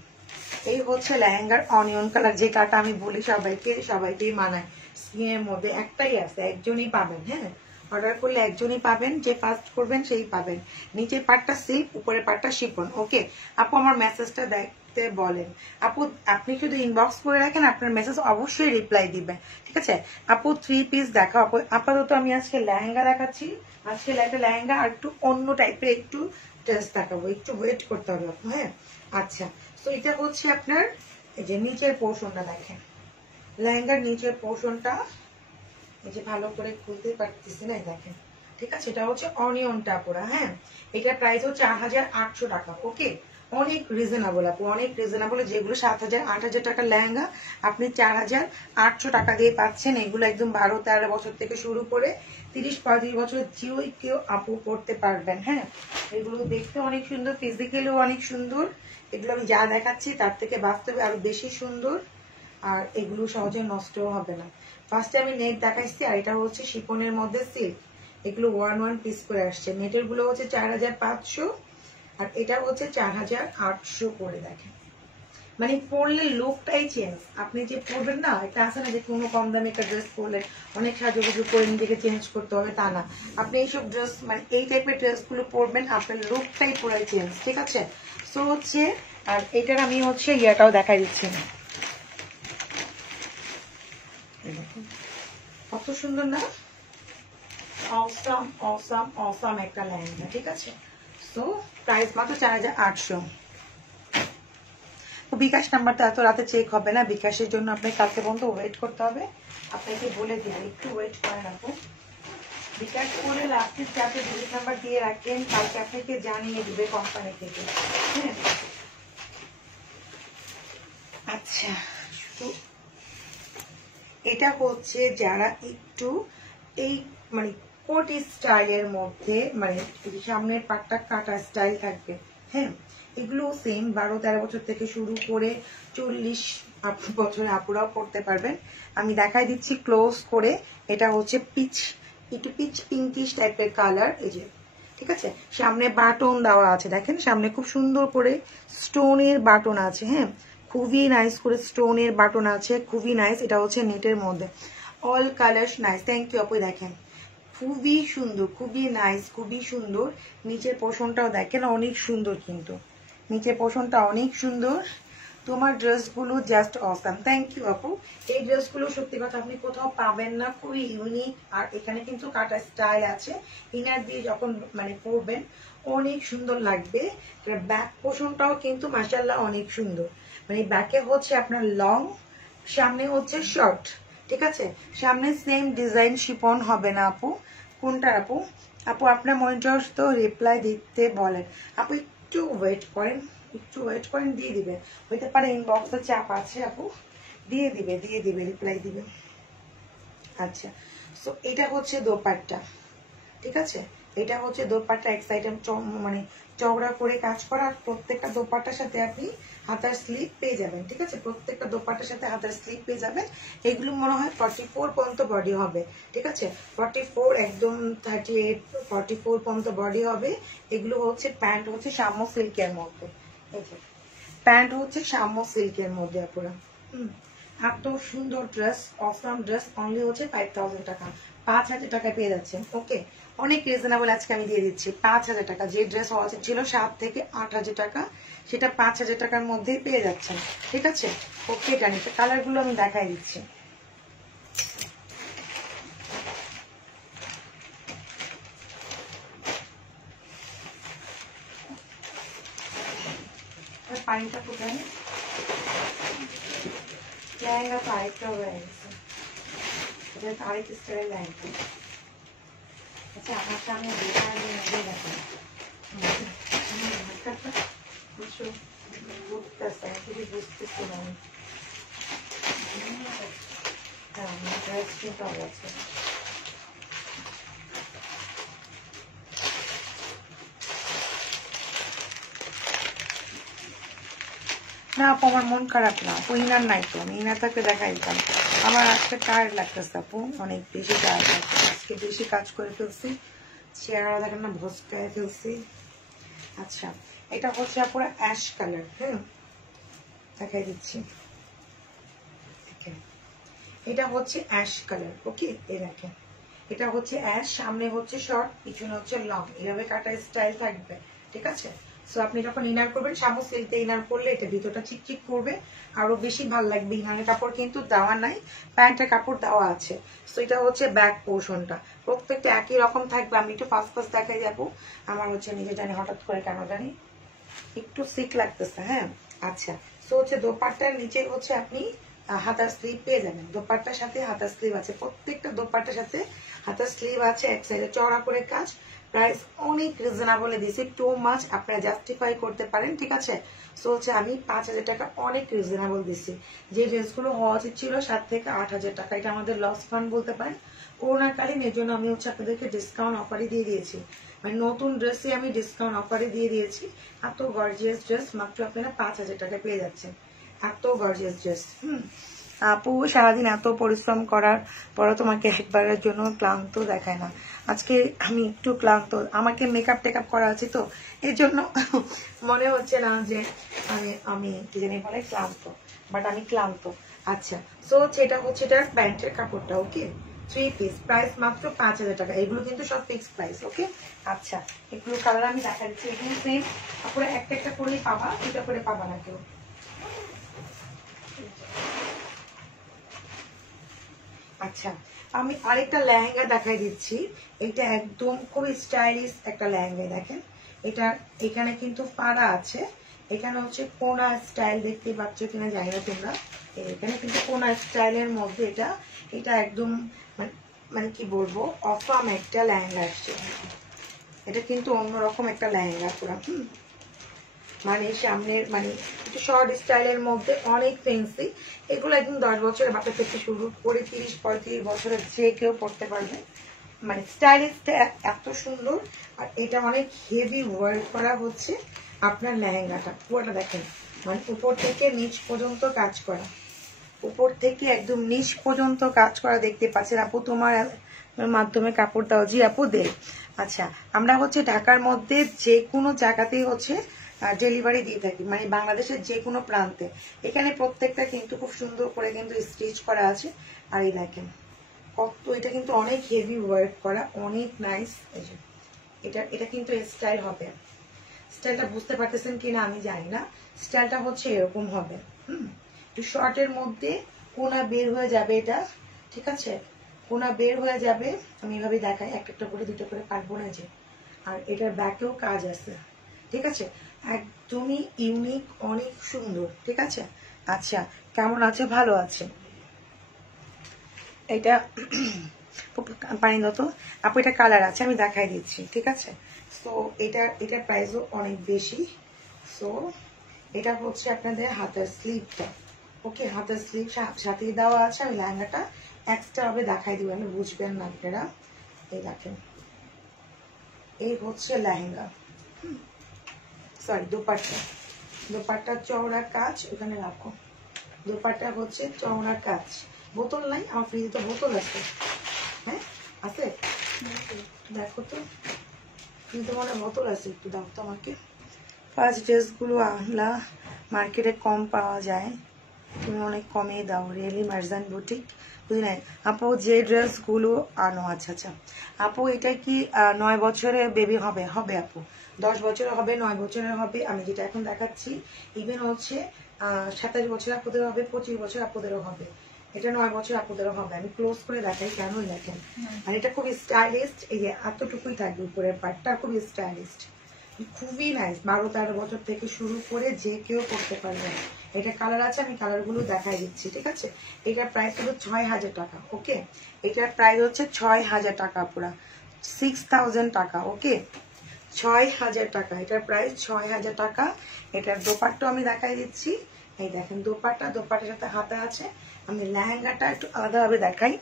এই হচ্ছে লেহেঙ্গার অনিয়ন কালার, যে কাটা আমি বলি সবাইকেই মানায়। স্কিনের মধ্যে একটাই আছে, একজনই পাবেন। হ্যাঁ, অর্ডার করলে একজনই পাবেন, যে ফার্স্ট করবেন সেই পাবেন। নিচের পাটটা সিল্ক, উপরের পাটটা শিপন। ওকে আপু, আমার মেসেজটা দেখতে বলেন। আপু আপনি শুধু ইনবক্স করে রাখেন, আপনার মেসেজ অবশ্যই রিপ্লাই দিবেন, ঠিক আছে? আপু 3 পিস দেখাও আপু। আপাতত আমি আজকে লেহেঙ্গা দেখাচ্ছি। আজকে একটা লেহেঙ্গা আর একটু অন্য টাইপের একটু ড্রেস দেখাবো, একটু ওয়েট করতে হবে আপু। হ্যাঁ, আচ্ছা। তো এটা হচ্ছে আপনার এই যে নিচের পোর্শনটা দেখেন, লেহেঙ্গার নিচের পোর্শনটা এই যে ভালো করে খুলতে পারতেছি না, দেখেন, ঠিক আছে? এটা হচ্ছে অনিয়নটা পুরা। হ্যাঁ, এটার প্রাইস হচ্ছে 4800 টাকা। ওকে, অনেক রিজনেবল আপু, অনেক রিজনেবল। যেগুলো 7000-8000 টাকার লেহেঙ্গা আপনি 4800 টাকা দিয়ে পাচ্ছেন। এগুলো একদম 12-13 বছর থেকে শুরু করে 30-35 বছর যেও কেউ আপু পড়তে পারবেন। হ্যাঁ, এগুলো দেখতে অনেক সুন্দর, ফিজিক্যালিও অনেক সুন্দর। এগুলো আমি যা দেখাচ্ছি তার থেকে বাস্তবে আরো বেশি সুন্দর, আর এগুলো সহজে নষ্টও হবে না। ফার্স্টে আমি নেট দেখাইছি, আর এটা হচ্ছে শিপনের মধ্যে সিল্ক। এগুলো 1 পিস করে আসছে। নেটের গুলো হচ্ছে 4500, আর এটা হচ্ছে 4800 করে। দেখেন, মানে পরলে লুকটাই চেঞ্জ। আপনি যে পরবেন না, এটা আছে না যে কোনো কম দামি একটা ড্রেস পরলে অনেক সাজুগুজু করে নিজেকে চেঞ্জ করতে হবে, তা না। আপনি এইসব ড্রেস, মানে এই টাইপের ড্রেস গুলো পরবেন, আপনার লুকটাই পুরাই চেঞ্জ, ঠিক আছে? সো হচ্ছে, আর এটার আমি হচ্ছে ইয়াটাও দেখাই দিচ্ছি। কত সুন্দর না? অসাম অসাম অসাম একটা লেহেঙ্গা, ঠিক আছে? সো প্রাইস মাত্র 4800। তো বিকাশ নাম্বারটা এত রাতে চেক হবে না, বিকাশের জন্য আপনাকে কালকে পর্যন্ত ওয়েট করতে হবে। আপনাকে বলে দিই, একটু ওয়েট করেন আপু। বিকাশ করে লাস্টের চাপে বিকাশ নাম্বার দিয়ে রাখেন, কালকে আপনাকে জানিয়ে দিবে কোম্পানি থেকে। হ্যাঁ, আচ্ছা। তো এটা হচ্ছে যারা একটু এই মানে কোট স্টাইলের মধ্যে, মানে সামনের পাটটা কাটা স্টাইল থাকবে। হ্যাঁ, এগুলো সেম 12-13 বছর থেকে শুরু করে 40 বছরে আপুরাও পড়তে পারবেন। আমি দেখাই দিচ্ছি ক্লোজ করে। এটা হচ্ছে একটু পিচ পিঙ্কিশ টাইপের কালার। এই যে, ঠিক আছে? সামনে বাটন দেওয়া আছে, দেখেন সামনে খুব সুন্দর করে স্টোনের বাটন আছে। হ্যাঁ, খুবই নাইস করে স্টোনের বাটন আছে, খুবই নাইস। এটা হচ্ছে নেটের মধ্যে, all colours nice. Thank you আপু। দেখেন খুবই সুন্দর, খুবই নাইস, খুবই সুন্দর। নিচের পোর্শনটাও দেখেন অনেক সুন্দর, কিন্তু নিচের পোর্শনটা অনেক সুন্দর। তোমার ড্রেসগুলো জাস্ট অসাম। থ্যাংক ইউ আপু। এই ড্রেসগুলো সত্যি কথা আপনি কোথাও পাবেন না, খুবই ইউনিক। আর এখানে কিন্তু কাটা স্টাইল আছে, ইনার দিয়ে যখন মানে পরবেন অনেক সুন্দর লাগবে। ব্যাক পোর্শনটাও কিন্তু মাশাআল্লাহ অনেক সুন্দর। মানে ব্যাকে হচ্ছে আপনার লং, সামনে হচ্ছে শর্ট, ঠিক আছে? সামনে সেম ডিজাইন শিপন হবে না আপু। কোনটা আপু? আপু আপনার মনিটর তো রিপ্লাই দিতে বলেন। আপু একটু ওয়েট করেন, একটু ওয়েট করেন, দিয়ে দিবে। হইতে পারে ইনবক্সে চাপ আছে আপু, দিয়ে দিবে রিপ্লাই দিবে। আচ্ছা, সো এটা হচ্ছে দোপাট্টা, ঠিক আছে? এটা হচ্ছে দোপাট্টা এক সাইডে মানে চওড়া করে কাজ করা, আর প্রত্যেকটা দোপাট্টার সাথে আপনি হাতার স্লিপ পেয়ে যাবেন। ঠিক আছে, প্রত্যেকটা দোপাট্টার সাথে হাতার স্লিপ পেয়ে যাবেন। এগুলো মনে হয় 44 পর্যন্ত বডি হবে। ঠিক আছে, 44 একদম 38 44 পর্যন্ত বডি হবে। এগুলো হচ্ছে প্যান্ট হচ্ছে শাম্য সিল্কের মধ্যে। এই যে প্যান্ট হচ্ছে শাম্য সিল্কের মধ্যে পুরো। এত সুন্দর ড্রেস, অসম ড্রেস, অনলি হচ্ছে 5000 টাকা, 5000 টাকায় পেয়ে যাচ্ছেন। ওকে, অনেক রিজনেবল আজকে আমি দিয়ে দিচ্ছি 5000 টাকা। যে ড্রেস হওয়া উচিত ছিল 7 থেকে 8000 টাকা, সেটা 5000 টাকার মধ্যেই পেয়ে যাচ্ছেন। ঠিক আছে, ওকে জানি। কালার গুলো আমি দেখাই দিচ্ছি। পানিটা ফুটাই, লেহেঙ্গা তো আরেকটা হয়ে গেছে, এটা আরেক স্টাইলের লেহেঙ্গা। আচ্ছা, আমার সামনে দেখা দেখেন বুঝতেছে, খুবই বুঝতেছি না আমি। হ্যাঁ, ড্রেস কিন্তু আছে। না আপু, আমার মন খারাপ না আপু, ইনার নাই তো, আমি ইনার থাকতে দেখাই দিতাম। আমার আজকে টায়ার্ড লাগতেছে আপু, অনেক বেশি টায়ার্ড লাগতেছে, আজকে বেশি কাজ করে ফেলছি, চেহারা দেখেন না ভস্কায় ফেলছি। আচ্ছা, এটা হচ্ছে পুরো অ্যাশ কালার। হ্যাঁ, দেখাই দিচ্ছি। এটা হচ্ছে অ্যাশ কালার। ওকে, এই দেখেন, এটা হচ্ছে অ্যাশ, সামনে হচ্ছে শর্ট, পিছনে হচ্ছে লং, এভাবে কাটা স্টাইল থাকবে। ঠিক আছে, সো আপনি যখন ইনার করবেন শামু সিল্কে ইনার করলে এটা ভিতরটা চিকচিক করবে, আরো বেশি ভালো লাগবে। ইনারের কাপড় কিন্তু দেওয়া নাই, প্যান্টের কাপড় দেওয়া আছে। সো এটা হচ্ছে ব্যাক পোর্শনটা, প্রত্যেকটা একই রকম থাকবে। আমি একটু ফার্স্ট ফার্স্ট দেখাই যাবো, আমার হচ্ছে নিজে জানি হঠাৎ করে কেন জানি একটু সিক লাগতেছে। হ্যাঁ, আচ্ছা, সো হচ্ছে দোপাট্টার নিচে হচ্ছে আপনি হাতার স্লিভ পেয়ে যাবেন। দোপাট্টার সাথে হাতার স্লিভ আছে, প্রত্যেকটা দোপাট্টার সাথে হাতার স্লিভ আছে, এক সাইডে চওড়া করে কাজ। প্রাইস অনেক রিজনেবল দিয়েছি, টু মাচ আপনারা জাস্টিফাই করতে পারেন। ঠিক আছে, সো হচ্ছে আমি 5000 টাকা অনেক রিজনেবল দিচ্ছি। যে ড্রেসগুলো হওয়া উচিত ছিল 7 থেকে 8000 টাকা, এটা আমাদের লস ফান্ড বলতে পারেন। করোনাকালীন এর জন্য আমি হচ্ছে আপনাদেরকে ডিসকাউন্ট অফারই দিয়ে দিয়েছি, মানে নতুন ড্রেসে আমি ডিসকাউন্ট অফারে দিয়ে দিয়েছি। এত গর্জিয়াস ড্রেস মাত্র আপনারা 5000 টাকায় পেয়ে যাচ্ছেন, এত গর্জিয়াস ড্রেস। আপু সারাদিন এত পরিশ্রম করার পরও তোমাকে একবারের জন্য ক্লান্ত দেখায় না। আজকে আমি একটু ক্লান্ত, আমাকে মেকআপ টেকআপ করা আছে তো এর জন্য মনে হচ্ছে না যে আমি কি জানি বলে ক্লান্ত, বাট আমি ক্লান্ত। আচ্ছা, সো এটা হচ্ছে এটার প্যান্টের কাপড়টা। ওকে, 3 পিস, প্রাইস মাত্র 5000 টাকা। এগুলো কিন্তু সব ফিক্স প্রাইস। ওকে, আচ্ছা, এগুলো কালার আমি দেখা দিচ্ছি। এগুলো সেম আপনারা একটা একটা করেই পাবা, দুটা করে পাবা না কেউ। আচ্ছা, আমি আরেকটা লেহেঙ্গা দেখাই দিচ্ছি। এটা একদম খুব স্টাইলিশ একটা লেহেঙ্গা। দেখেন, এটা এখানে কিন্তু পাড়া আছে, এখানে হচ্ছে কোনা স্টাইল, দেখতে পাচ্ছ কিনা জানি না তোমরা। এখানে কিন্তু কোনা স্টাইলের মধ্যে এটা এটা একদম মানে কি বলবো, অফাম একটা লেহেঙ্গা আসছে। এটা কিন্তু অন্যরকম একটা লেহেঙ্গা পুরো। মানে সামনের মানে একটু শর্ট স্টাইলের মধ্যে অনেক ফেন্সি। এগুলো একদম 10 বছরের বাচ্চা থেকে শুরু করে 30-35 বছরের যে কেউ পড়তে পারবে। মানে স্টাইলিশটা এত সুন্দর, আর এটা অনেক হেভি ওয়ার্ক করা হচ্ছে আপনার লেহেঙ্গাটা। পুরোটা দেখেন, মানে উপর থেকে নিচ পর্যন্ত কাজ করা, উপর থেকে একদম নিচ পর্যন্ত কাজ করা দেখতে পাচ্ছেন। আপু তোমার মাধ্যমে কাপড় দাও? জি আপু দে। আচ্ছা, আমরা হচ্ছে ঢাকার মধ্যে যে কোনো জায়গাতেই হচ্ছে ডেলিভারি দিয়ে থাকি, মানে বাংলাদেশের যে কোনো প্রান্তে। এখানে প্রত্যেকটা কিন্তু খুব সুন্দর করে কিন্তু স্টিচ করা আছে। আর এই দেখেন কত, এটা কিন্তু অনেক হেভি ওয়ার্ক করা, অনেক নাইস। এটা এটা কিন্তু স্টাইল হবে, স্টাইলটা বুঝতে পারতেছেন কিনা আমি জানি না, স্টাইলটা হচ্ছে এরকম হবে। শর্টের মধ্যে কোনা বের হয়ে যাবে এটা। ঠিক আছে, কোনা বের হয়ে যাবে। আমি এভাবে দেখাই, একটা করে দুটো করে কাটবো না যে। আর এটার ব্যাকেও কাজ আছে। ঠিক আছে, একদমই ইউনিক, অনেক সুন্দর। ঠিক আছে, আচ্ছা, কেমন আছে? ভালো আছে। এটা পানি তো আপু, এটা কালার আছে, আমি দেখাই দিচ্ছি। ঠিক আছে, সো এটার প্রাইসও অনেক বেশি। সো এটা হচ্ছে আপনাদের হাতের স্লিভটা। ওকে, হাতের স্লিভ সাথেই দেওয়া আছে। আমি লেহেঙ্গাটা এক্সট্রা ভাবে দেখাই দিব, আমি বুঝবেন না আপনারা। এই দেখেন, এই হচ্ছে লেহেঙ্গা, সরি দোপাট্টা। দোপাট্টার চওড়া কাজ ওখানে রাখো। দোপাট্টা হচ্ছে চওড়া কাজ। বোতল নাই? আমার ফ্রিজে তো বোতল আছে। হ্যাঁ আছে, দেখো তো ফ্রিজে মনে বোতল আছে, একটু দাও তো আমাকে। ফার্স্ট ড্রেসগুলো আনলা, মার্কেটে কম পাওয়া যায়, তুমি অনেক কমেই দাও। রিয়েলি মার্জান বুটিক, বুঝলেন আপু? যে ড্রেসগুলো আনো, আচ্ছা আচ্ছা আপু, এটা কি 9 বছরের বেবি হবে? হবে আপু, 10 বছরের হবে, 9 বছরের হবে। আমি যেটা এখন দেখাচ্ছি ইভেন হচ্ছে 27 বছর আপুদের হবে, 25 বছর আপুদেরও হবে। এটা 9 বছর আপুদেরও হবে। আমি ক্লোজ করে দেখাই, কেন দেখেন। আর এটা খুব স্টাইলিস্ট, এই যে এতটুকুই থাকবে উপরের পার্টটা, খুব স্টাইলিস্ট, খুবই নাইস। 12-13 বছর থেকে শুরু করে যে কেউ করতে পারবে। এটা কালার আছে, আমি কালারগুলো দেখাই দিচ্ছি, ঠিক আছে? এটার প্রাইস হলো 6000 টাকা। ওকে, এটার প্রাইস হচ্ছে 6000 টাকা, পুরা 6000 টাকা। ওকে, 6000 টাকা এটার প্রাইস, 6000 টাকা। এটার দোপাট্টা আমি দেখাই দিচ্ছি, এই দেখেন দোপাট্টা। দোপাট্টার সাথে হাতা আছে। আমি লেহেঙ্গাটা একটু আলাদাভাবে দেখাই।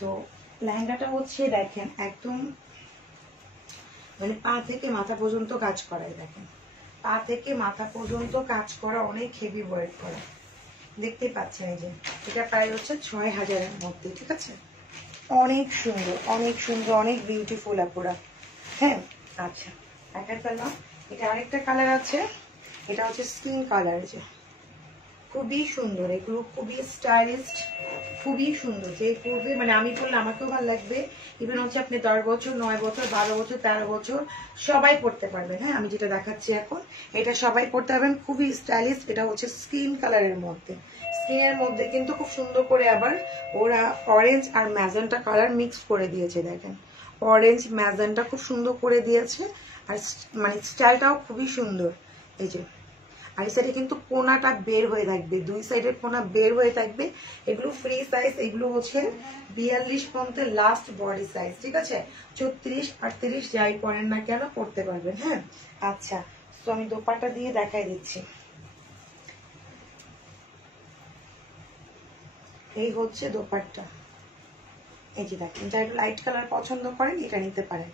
তো লেহেঙ্গাটা হচ্ছে দেখেন একদম মানে পা থেকে মাথা পর্যন্ত কাজ করাই, দেখেন পা থেকে মাথা পর্যন্ত কাজ করা, অনেক হেভি ওয়ার্ক করা, দেখতে পাচ্ছেন। এই যে এটা প্রায় হচ্ছে 6000-এর মধ্যে, ঠিক আছে? অনেক সুন্দর, অনেক সুন্দর, অনেক বিউটিফুল আপুরা। হ্যাঁ আচ্ছা, দেখার পেলাম। এটা আরেকটা কালার আছে, এটা হচ্ছে স্কিন কালার। যে খুবই সুন্দর, এগুলো খুবই স্টাইলিস্ট, খুবই সুন্দর। যে পরবে মানে আমি পরলে আমাকেও ভালো লাগবে। ইভেন হচ্ছে আপনি 10 বছর, 9 বছর, 12 বছর, 13 বছর সবাই পরতে পারবেন। হ্যাঁ, আমি যেটা দেখাচ্ছি এখন, এটা সবাই পরতে পারবেন, খুবই স্টাইলিস্ট। এটা হচ্ছে স্কিন কালারের মধ্যে। স্কিনের মধ্যে কিন্তু খুব সুন্দর করে আবার ওরা অরেঞ্জ আর ম্যাজেন্টা কালার মিক্স করে দিয়েছে, দেখেন অরেঞ্জ ম্যাজেন্টা খুব সুন্দর করে দিয়েছে। আর মানে স্টাইলটাও খুবই সুন্দর। এই যে আর এই সাইডে কিন্তু কোনাটা বের হয়ে থাকবে, দুই সাইডের কোনা বের হয়ে থাকবে। এগুলো ফ্রি সাইজ, এগুলো হচ্ছে 42 পর্যন্ত লাস্ট বডি সাইজ, ঠিক আছে? 34, 38 যাই পরেন না কেন পড়তে পারবেন। হ্যাঁ আচ্ছা, তো আমি দোপাট্টা দিয়ে দেখাই দিচ্ছি। এই হচ্ছে দোপাট্টা। এই যে দেখেন, যারা লাইট কালার পছন্দ করেন এটা নিতে পারেন।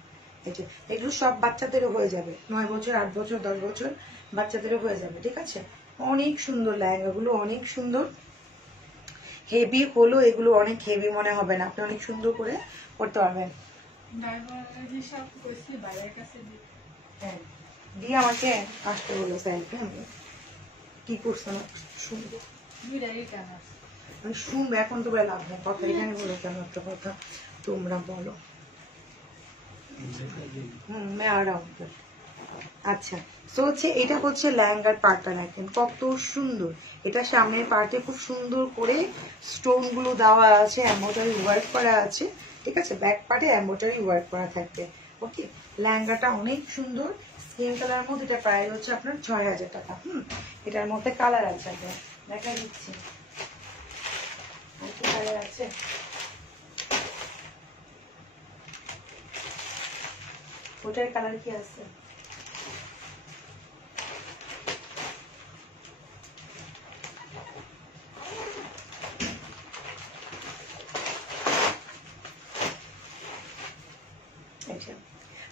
এই যে এগুলো সব বাচ্চাদেরও হয়ে যাবে, 9 বছর, 8 বছর, 10 বছর বাচ্চাদেরও হয়ে যাবে, ঠিক আছে? অনেক সুন্দর লেহেঙ্গাগুলো, অনেক সুন্দর। হেভি হলো এগুলো, অনেক হেভি মনে হবে না, আপনি অনেক সুন্দর করে করতে পারবেন। হ্যাঁ, দিয়ে আমাকে আসতে বলো স্যারকে, আমি কি করছে না শুনবো, আমি শুনবো। এখন তো লাভ নেই কথা, এখানে বলো কেন একটা কথা, তোমরা বলো। আচ্ছা, তো হচ্ছে এটা হচ্ছে লেহেঙ্গার পার্টটা, দেখেন কত সুন্দর। এটা সামনের পার্টে খুব সুন্দর করে স্টোন গুলো দেওয়া আছে, এমব্রয়ডারি ওয়ার্ক করা আছে, ঠিক আছে? ব্যাক পার্টে এমব্রয়ডারি ওয়ার্ক করা থাকবে। ওকে, লেহেঙ্গাটা অনেক সুন্দর, স্কিন কালার মধ্যে। এটা প্রায় হচ্ছে আপনার 6000 টাকা। এটার মধ্যে কালার আছে, আপনার দেখা দিচ্ছি কি কালার আছে। ওটার কালার কি আছে?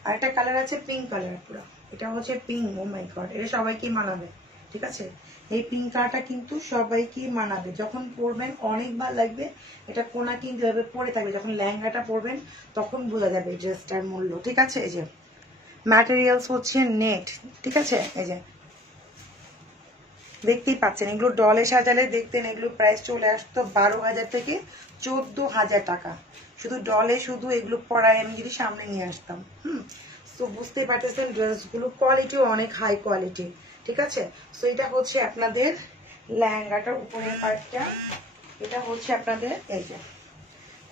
আর একটা কালার আছে পিঙ্ক কালার, পুরো এটা হচ্ছে পিঙ্ক। ও মাই গড, এটা সবাইকে মানাবে, ঠিক আছে? এই পিঙ্ক কালারটা কিন্তু সবাইকে মানাবে, যখন পরবেন অনেক ভালো লাগবে। এটা কোনা কিন্তু এভাবে পরে থাকবে, যখন লেহেঙ্গাটা পরবেন তখন বোঝা যাবে ড্রেসটার মূল্য, ঠিক আছে? এই যে ম্যাটেরিয়ালস হচ্ছে নেট, ঠিক আছে? এই যে দেখতেই পাচ্ছেন, এগুলো ডলে সাজালে দেখতেন এগুলো প্রাইস চলে আসতো 12,000 থেকে 14,000 টাকা। শুধু ডলে শুধু এগুলো পরায় আমি যদি সামনে নিয়ে আসতাম। তো বুঝতেই পারতেছেন ড্রেসগুলো কোয়ালিটিও অনেক হাই কোয়ালিটি, ঠিক আছে? তো এটা হচ্ছে আপনাদের লেহেঙ্গাটার উপরের পার্টটা। এটা হচ্ছে আপনাদের এই যে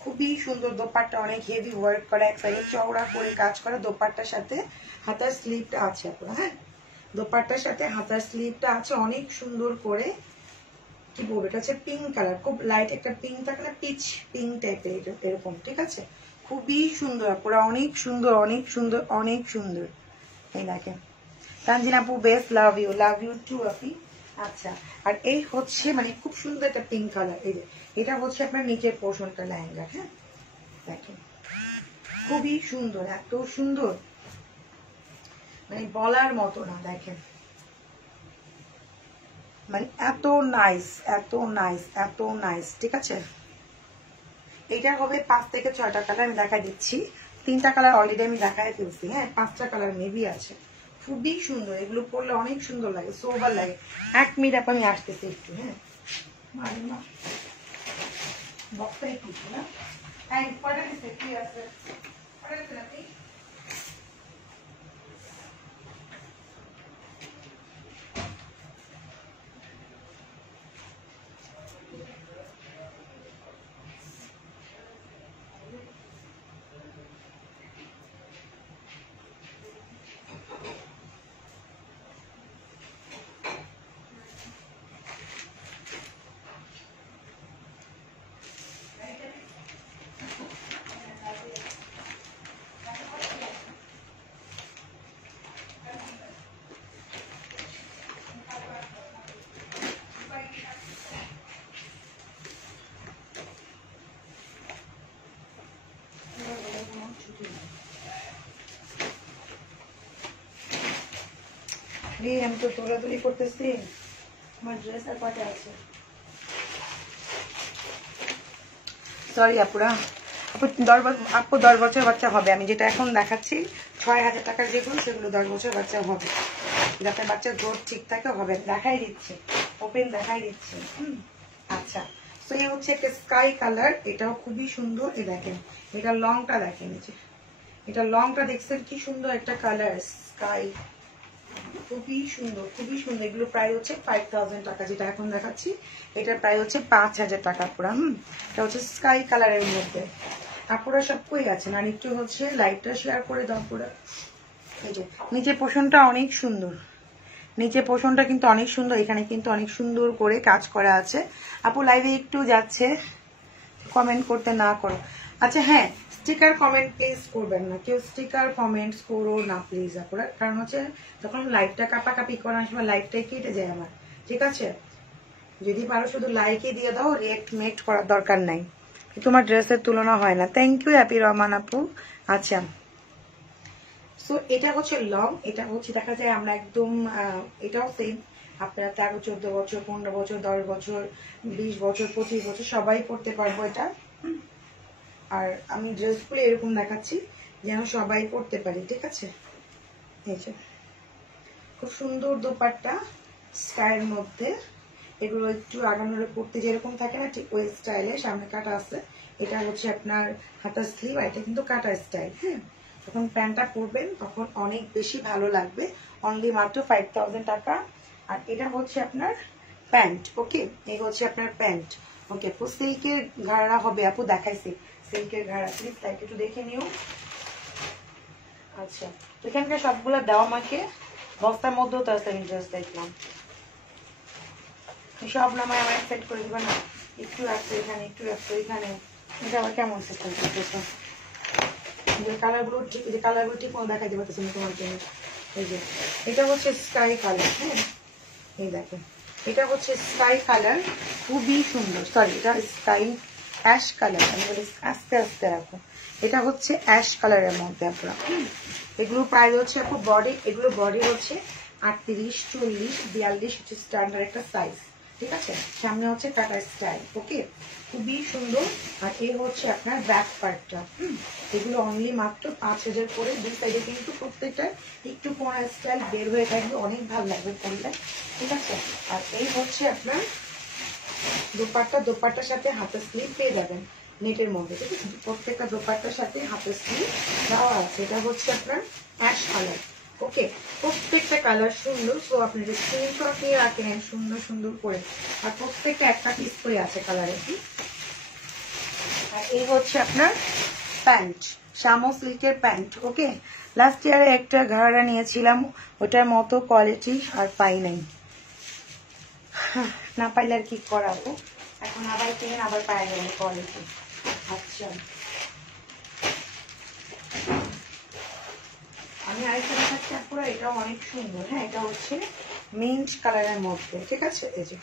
খুবই সুন্দর দোপাট্টা, অনেক হেভি ওয়ার্ক করা, এক সাইডে চওড়া করে কাজ করা। দোপাট্টার সাথে হাতার স্লিভটা আছে আপনার, হ্যাঁ দোপাট্টার সাথে হাতার স্লিভটা আছে অনেক সুন্দর করে। কি বলবো, এটা হচ্ছে পিঙ্ক কালার, খুব লাইট একটা পিঙ্ক থাকে না, পিচ পিঙ্ক টাইপের এরকম, ঠিক আছে? খুবই সুন্দর পুরো, অনেক সুন্দর, অনেক সুন্দর, অনেক সুন্দর। এই দেখেন তানজিন আপু, বেস্ট, লাভ ইউ টু আপনি। আচ্ছা, আর এই হচ্ছে মানে খুব সুন্দর একটা পিঙ্ক কালার। এই যে এটা হচ্ছে আপনার নিচের পোর্শনটা লেহেঙ্গা। হ্যাঁ দেখেন খুবই সুন্দর, এত সুন্দর মানে বলার মতো না। দেখেন মানে এত নাইস, এত নাইস, এত নাইস। ঠিক আছে, এইটা হবে 5 থেকে 6টা কালার আমি দেখাই দিচ্ছি। 3টা কালার অলরেডি আমি দেখাই ফেলছি। হ্যাঁ, 5টা কালার মেবি আছে। খুবই সুন্দর, এগুলো পরলে অনেক সুন্দর লাগে, সোবার লাগে। 1 মিনিট আমি আসতেছি একটু। হ্যাঁ, বক্সটাই খুঁজছি না। হ্যাঁ, পরে দিচ্ছে কি আছে, পরে দিচ্ছে নাকি? আমি তো তোলাতুলি করতেছি, আমার ড্রেস আর পাটে আছে। সরি আপুরা, আপু 10 বছর বাচ্চা হবে। আমি যেটা এখন দেখাচ্ছি 6000 টাকার যেগুলো, সেগুলো 10 বছর বাচ্চা হবে। যাতে বাচ্চার গ্রোথ ঠিক থাকে হবে। দেখাই দিচ্ছে, ওপেন দেখাই দিচ্ছে। আচ্ছা, তো এই হচ্ছে একটা স্কাই কালার, এটাও খুবই সুন্দর। এ দেখেন, এটা লংটা দেখেন, এটা লংটা দেখছেন কি সুন্দর একটা কালার, স্কাই, খুবই সুন্দর, খুবই সুন্দর। এগুলো প্রায় হচ্ছে 5000 টাকা, যেটা এখন দেখাচ্ছি এটার প্রায় হচ্ছে 5000 টাকা পুরা। এটা হচ্ছে স্কাই কালারের মধ্যে। আপুরা সব কই আছেন? আর একটু হচ্ছে লাইটটা শেয়ার করে দাও পুরা। এই যে নিচে পোষণটা অনেক সুন্দর, নিচে পোষণটা কিন্তু অনেক সুন্দর। এখানে কিন্তু অনেক সুন্দর করে কাজ করা আছে। আপু লাইভে একটু যাচ্ছে, কমেন্ট করতে না করো। আচ্ছা হ্যাঁ, স্টিকার কমেন্ট প্লিজ করবেন না, কেউ স্টিকার কমেন্টস করো না প্লিজ আপুরা। কারণ হচ্ছে যখন লাইভটা কাপাকাপি করার সময় লাইভটাই কেটে যায় আমার। ঠিক আছে, যদি পারো শুধু লাইকই দিয়ে দাও, রিয়েক্ট মেট করার দরকার নাই। তোমার ড্রেসের তুলনা হয় না। থ্যাংক ইউ হ্যাপি রহমান আপু। আচ্ছা, সো এটা হচ্ছে লং, এটা হচ্ছে দেখা যায় আমরা একদম এটাও সেম। আপনারা 13, 14 বছর, 15 বছর, 10 বছর, 20 বছর, 25 বছর সবাই পড়তে পারবো এটা। আর আমি ড্রেসগুলো এরকম দেখাচ্ছি যেন সবাই পড়তে পারি। ঠিক আছে, এই যে খুব সুন্দর দোপাট্টা স্কাইয়ের মধ্যে। এগুলো একটু আগানোর পড়তে যেরকম থাকে না, ঠিক ওই স্টাইলে সামনে কাটা আছে। এটা হচ্ছে আপনার হাতা স্লিভ, আর এটা কিন্তু কাটা স্টাইল। হ্যাঁ, যখন প্যান্টটা পরবেন তখন অনেক বেশি ভালো লাগবে। অনলি মাত্র 5000 টাকা। আর এটা হচ্ছে আপনার প্যান্ট। ওকে, এই হচ্ছে আপনার প্যান্ট। ওকে আপু, সিল্কের ঘাড়া হবে আপু, দেখাইছি সিল্কের ঘাড়া। প্লিজ তাই একটু দেখে নিও। আচ্ছা, এখানকার সবগুলো দেওয়া আমাকে বস্তার মধ্যেও তো আছে, আমি জাস্ট দেখলাম। সব নামায় আমার সেট করে দিবা না? একটু রাখছো এখানে, একটু রাখছো এখানে, এটা আবার কেমন সিস্টেম করতেছো? যে কালারগুলো ঠিক, যে কালারগুলো ঠিক মতো দেখাই দেবো তোমার জন্য। এই যে এটা হচ্ছে স্কাই কালার। হ্যাঁ, এই দেখেন, এটা হচ্ছে স্কাই কালার, খুবই সুন্দর। সরি, এটা স্কাই অ্যাশ কালার, আমি বলি আস্তে আস্তে রাখো। এটা হচ্ছে অ্যাশ কালারের মধ্যে আপনারা। এগুলো প্রাইস হচ্ছে আপু বডি, এগুলো বডি হচ্ছে 38, 40, 42 হচ্ছে স্ট্যান্ডার্ড একটা সাইজ। ঠিক আছে, সামনে হচ্ছে কাটা স্টাইল। ওকে, খুবই সুন্দর। আর এই হচ্ছে আপনার ব্যাক পার্টটা। এগুলো অনলি মাত্র 5000 করে। দুই সাইডে কিন্তু প্রত্যেকটা একটু কোনা স্টাইল বের হয়ে থাকবে, অনেক ভালো লাগবে পরলে। ঠিক আছে, আর এই হচ্ছে আপনার দোপাট্টা, দোপাট্টার সাথে হাতের স্লিভ পেয়ে যাবেন নেটের মধ্যে। ঠিক আছে, প্রত্যেকটা দোপাট্টার সাথে হাতের স্লিভ দেওয়া আছে। এটা হচ্ছে আপনার অ্যাশ কালার। ওকে, প্রত্যেকটা কালার সুন্দর। সো আপনি যে স্ক্রিনশট নিয়ে রাখেন সুন্দর সুন্দর করে। আর প্রত্যেকটা একটা পিস করে আছে কালারে। আর এই হচ্ছে আপনার প্যান্ট, শামো সিল্কের প্যান্ট। ওকে, লাস্ট ইয়ারে একটা ঘাড়া নিয়েছিলাম, ওটার মতো কোয়ালিটি আর পাই নাই। না পাইলে আর কি করাবো, এখন আবার কিনে আবার পাই যাবেন কোয়ালিটি। আচ্ছা, আমি আরেকটা দেখাচ্ছি আপুরা, এটাও অনেক সুন্দর। হ্যাঁ, এটা হচ্ছে মিন্ট কালারের মধ্যে। ঠিক আছে, এই যে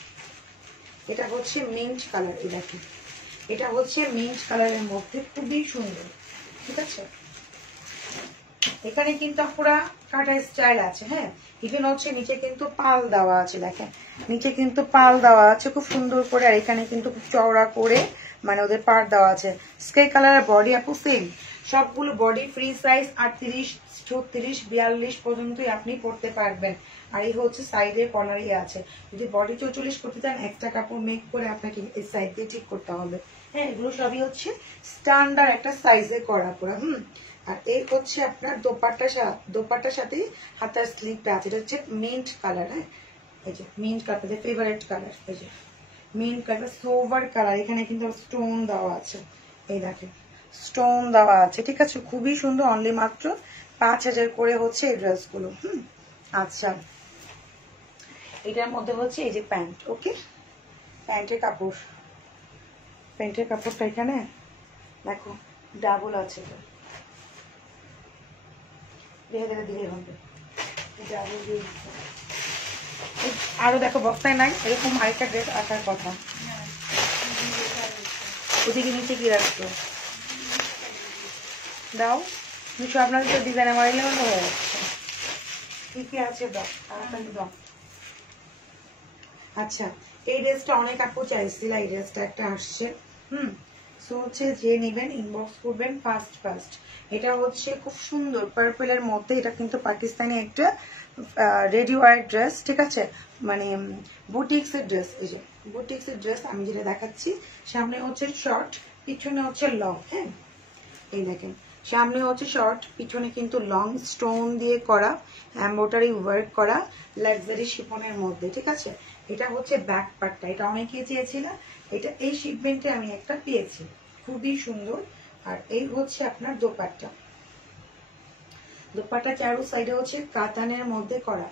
এটা হচ্ছে মিন্ট কালার। এই দেখেন, এটা হচ্ছে মিন্ট কালারের মধ্যে, খুবই সুন্দর। ঠিক আছে, এখানে কিন্তু পুরা কাটা স্টাইল আছে। হ্যাঁ, ইভেন হচ্ছে নিচে কিন্তু পাল দেওয়া আছে, দেখেন নিচে কিন্তু পাল দেওয়া আছে খুব সুন্দর করে। আর এখানে কিন্তু খুব চওড়া করে মানে ওদের পার দেওয়া আছে। স্কাই কালারের বডি আপু সেম, সবগুলো বডি ফ্রি সাইজ 38, 36, 42 পর্যন্তই আপনি পড়তে পারবেন। আর এই হচ্ছে সাইডের কর্নারই আছে। যদি বডি 44 করতে চান একটা কাপড় মেক করে আপনাকে এই সাইড দিয়ে ঠিক করতে হবে। হ্যাঁ, এগুলো সবই হচ্ছে স্ট্যান্ডার্ড একটা সাইজে করা পুরা। আর এই হচ্ছে আপনার দোপাট্টার সাথে হাতার স্লিপটা আছে। এটা হচ্ছে মিন্ট কালার। হ্যাঁ, এই যে মিন্ট কালার, ফেভারিট কালার, এই যে মিন্ট কালার, সোভার কালার। এখানে কিন্তু স্টোন দেওয়া আছে, এই দেখেন স্টোন দেওয়া আছে। ঠিক আছে, খুবই সুন্দর। অনলি মাত্র 5000 করে হচ্ছে এই ড্রেসগুলো। আচ্ছা, এটার মধ্যে হচ্ছে এই যে প্যান্ট। ওকে, প্যান্টের কাপড়টা এখানে দেখো ডাবল আছে, দিলে হবে ডাবল দিয়ে। আরো দেখো বস্তায় নাই এরকম আরেকটা ড্রেস আসার কথা। ওদিকে নিচে কি রাখতো দাও, নিচে আপনাদের তো ডিজাইন মারিলে হয়ে যাচ্ছে। কি আছে দাও, তাড়াতাড়ি দাও। আচ্ছা, এই ড্রেসটা অনেক আপু চাইছিল, এই ড্রেসটা একটা আসছে। সো হচ্ছে যে নেবেন ইনবক্স করবেন ফার্স্ট। এটা হচ্ছে খুব সুন্দর পার্পলের মধ্যে। এটা কিন্তু পাকিস্তানি একটা রেডি ওয়ার ড্রেস। ঠিক আছে, মানে বুটিক্স এর ড্রেস। এই যে বুটিক্স এর ড্রেস আমি যেটা দেখাচ্ছি, সামনে হচ্ছে শর্ট, পিছনে হচ্ছে লং। হ্যাঁ, এই দেখেন সামনে হচ্ছে শর্ট, পিছনে কিন্তু লং, স্টোন দিয়ে করা, এমব্রয়ডারি ওয়ার্ক করা, লাক্সারি শিফনের মধ্যে। ঠিক আছে, এটা হচ্ছে ব্যাক পার্টটা। এটা অনেকে চেয়েছিল, এটা এই শিপমেন্টে আমি একটা পেয়েছি, খুবই সুন্দর। আর এই হচ্ছে আপনার দোপাট্টা চারো সাইডে হচ্ছে কাতানের মধ্যে করা।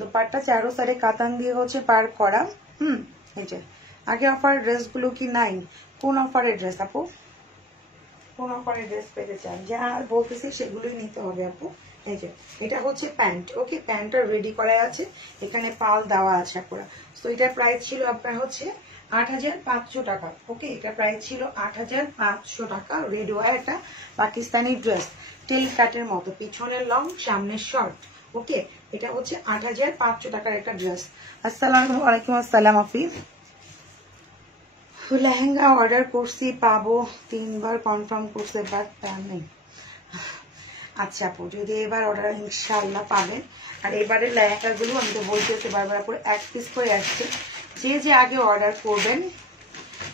দোপাট্টা চারো সাইডে কাতান দিয়ে হচ্ছে পার করা। এই যে আগে অফার ড্রেস গুলো কি নাই? কোন অফারের ড্রেস আপু? কোন অফারের ড্রেস পেতে চান? যা বলতেছি সেগুলোই নিতে হবে আপু। এই যে এটা হচ্ছে প্যান্ট। ওকে, প্যান্টটা রেডি করা আছে, এখানে পাল দেওয়া আছে পুরো। তো এটার প্রাইস ছিল আপনার হচ্ছে 8500 টাকা। ওকে, এটা প্রাইস ছিল 8500 টাকা। রেড ওয়ার একটা পাকিস্তানি ড্রেস, টেল কাটের মতো, পিছনে লং, সামনে শর্ট। ওকে, এটা হচ্ছে 8500 টাকার একটা ড্রেস। আসসালামু আলাইকুম। আসসালাম আফি। লেহেঙ্গা অর্ডার করছি, পাবো 3 বার কনফার্ম করছে, বাট নেই। আচ্ছা আপু, যদি এবার অর্ডার ইনশাআল্লাহ পাবেন। আর এবারে লেহেঙ্গা গুলো আমি তো বলতে বারবার করে 1 পিস করে আসছে। যে আগে অর্ডার করবেন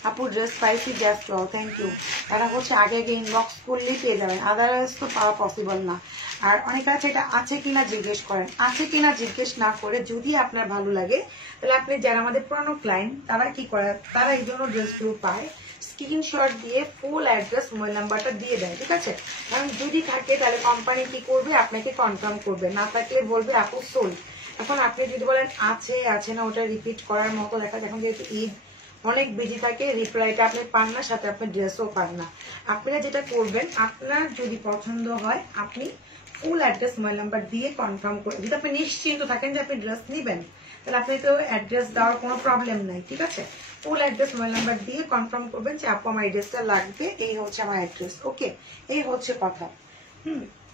আপু, ড্রেস পাইছি জাস্ট ওয়াও, থ্যাংক ইউ। তারা হচ্ছে আগে ইনবক্স করলেই পেয়ে যাবেন, আদারওয়াইজ তো পাওয়া পসিবল না। আর অনেকে আছে এটা আছে কিনা জিজ্ঞেস করেন, আছে কিনা জিজ্ঞেস না করে যদি আপনার ভালো লাগে তাহলে আপনি যারা আমাদের পুরানো ক্লায়েন্ট তারা কি করে, তারা এই জন্য ড্রেসগুলো পায়, স্ক্রিনশট দিয়ে ফুল অ্যাড্রেস, মোবাইল নাম্বারটা দিয়ে দেয়। ঠিক আছে, কারণ যদি থাকে তাহলে কোম্পানি কি করবে, আপনাকে কনফার্ম করবে, না থাকলে বলবে আপু সোল্ড। এখন আপনি যদি বলেন আছে না, ওটা রিপিট করার মতো দেখা যায়। এখন যেহেতু ঈদ অনেক বিজি থাকে, রিপ্লাইটা আপনি পান না, সাথে আপনি ড্রেসও পান না। আপনারা যেটা করবেন, আপনার যদি পছন্দ হয় আপনি ফুল অ্যাড্রেস, মোবাইল নাম্বার দিয়ে কনফার্ম করে, যদি আপনি নিশ্চিন্ত থাকেন যে আপনি ড্রেস নেবেন তাহলে আপনি তো অ্যাড্রেস দেওয়ার কোনো প্রবলেম নাই। ঠিক আছে, ফুল অ্যাড্রেস, মোবাইল নাম্বার দিয়ে কনফার্ম করবেন যে আপু আমার অ্যাড্রেসটা লাগবে, এই হচ্ছে আমার অ্যাড্রেস। ওকে, এই হচ্ছে কথা।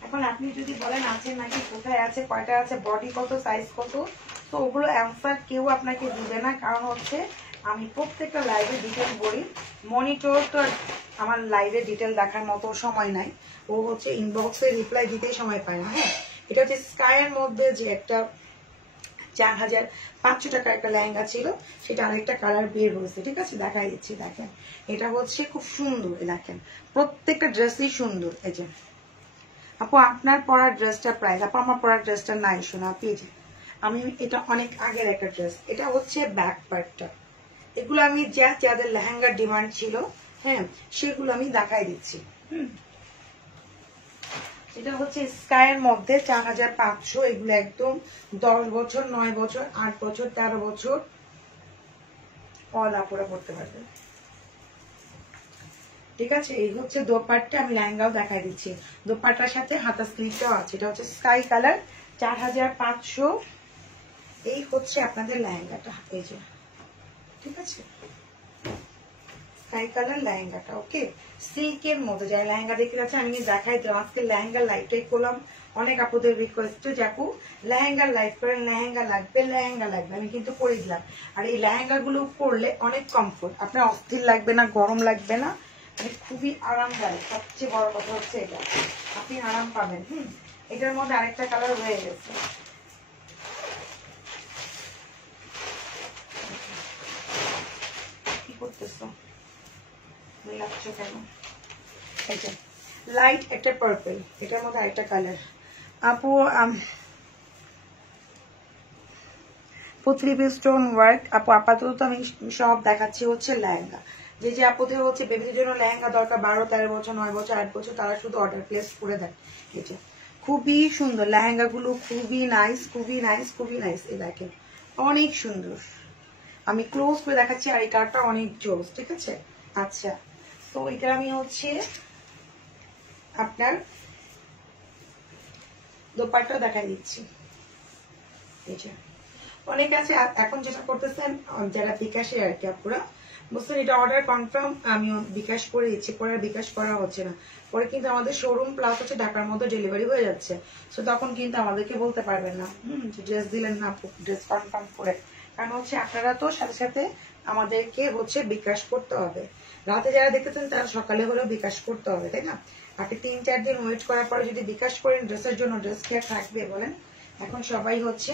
এখন আপনি যদি বলেন আছে নাকি, কোথায় আছে, কয়টা আছে, বডি কত, সাইজ কত, তো ওগুলো অ্যান্সার কেউ আপনাকে দিবে না। কারণ হচ্ছে আমি প্রত্যেকটা লাইভে ডিটেল বলি, মনিটর তো আমার লাইভে ডিটেল দেখার মতো সময় নাই, ও হচ্ছে ইনবক্সে রিপ্লাই দিতেই সময় পায় না। হ্যাঁ, এটা হচ্ছে স্কাইয়ের মধ্যে যে একটা 4500 টাকার একটা লেহেঙ্গা ছিল, সেটা আরেকটা কালার বের হয়েছে। ঠিক আছে, দেখাই দিচ্ছি, দেখেন এটা হচ্ছে খুব সুন্দর। দেখেন প্রত্যেকটা ড্রেসই সুন্দর। এই যে আপু আপনার পরার ড্রেসটা প্রাইস, আপু আমার পরার ড্রেসটা নাই শোনা পেয়েছে, আমি এটা অনেক আগের একটা ড্রেস। এটা হচ্ছে ব্যাক পার্টটা। এগুলো আমি যাদের লেহেঙ্গার ডিমান্ড ছিল, হ্যাঁ সেগুলো আমি দেখাই দিচ্ছি। এটা হচ্ছে স্কাইয়ের মধ্যে 4500। এগুলো একদম 10 বছর, 9 বছর, 8 বছর, 13 বছর অল আপুরা পড়তে পারবে। ঠিক আছে, এই হচ্ছে দোপাট্টা, আমি লেহেঙ্গাও দেখাই দিচ্ছি। দোপাট্টার সাথে হাতা স্লিভটাও আছে। এটা হচ্ছে স্কাই কালার, 4500। এই হচ্ছে আপনাদের লেহেঙ্গাটা, এই যে। ঠিক আছে, স্কাই কালার লেহেঙ্গাটা। ওকে, সিল্কের মধ্যে যারা লেহেঙ্গা দেখতে যাচ্ছে আমি দেখাই দিলাম। আজকে লেহেঙ্গার লাইভটাই করলাম। অনেক আপুদের রিকোয়েস্ট যে আপু লেহেঙ্গার লাইভ করেন, লেহেঙ্গা লাগবে, লেহেঙ্গা লাগবে, আমি কিন্তু করে দিলাম। আর এই লেহেঙ্গা গুলো পরলে অনেক কমফোর্ট, আপনার অস্থির লাগবে না, গরম লাগবে না, মানে খুবই আরামদায়ক। সবচেয়ে বড় কথা হচ্ছে এটা, আপনি আরাম পাবেন। এটার মধ্যে আরেকটা কালার হয়ে গেছে। কি করতেছো, মিলাচ্ছ কেন? এটা লাইট একটা পার্পল, এটার মধ্যে আরেকটা কালার। আপু পুতলি স্টোন ওয়ার্ক আপু আপাতত আমি সব দেখাচ্ছি হচ্ছে লেহেঙ্গা। যে যে আপুদের হচ্ছে বেবিদের জন্য লেহেঙ্গা দরকার 12-13 বছর 9 বছর 8 বছর, তারা শুধু অর্ডার প্লেস করে দেন। এটা খুবই সুন্দর লেহেঙ্গা গুলো, খুবই নাইস, খুবই নাইস, খুবই নাইস। এই দেখেন অনেক সুন্দর, আমি ক্লোজ করে দেখাচ্ছি। আর এই কালারটা অনেক জোস, ঠিক আছে। আচ্ছা, তো এটা আমি হচ্ছে আপনার দোপাট্টা দেখা দিচ্ছি। এটা অনেক আছে এখন যেটা করতেছেন যারা বিকাশে আর কি আপুরা বুঝছেন, এটা অর্ডার কনফার্ম আমি বিকাশ করে দিচ্ছি, পরে আর বিকাশ করা হচ্ছে না। পরে কিন্তু আমাদের শোরুম প্লাস হচ্ছে ঢাকার মধ্যে ডেলিভারি হয়ে যাচ্ছে, তো তখন কিন্তু আমাদেরকে বলতে পারবেন না ড্রেস দিলেন না আপু, ড্রেস কনফার্ম করে। কারণ হচ্ছে আপনারা তো সাথে সাথে আমাদেরকে হচ্ছে বিকাশ করতে হবে। রাতে যারা দেখতেছেন তারা সকালে হলেও বিকাশ করতে হবে, তাই না? আপনি 3-4 দিন ওয়েট করার পরে যদি বিকাশ করেন ড্রেসের জন্য, ড্রেস কি আর থাকবে বলেন? এখন সবাই হচ্ছে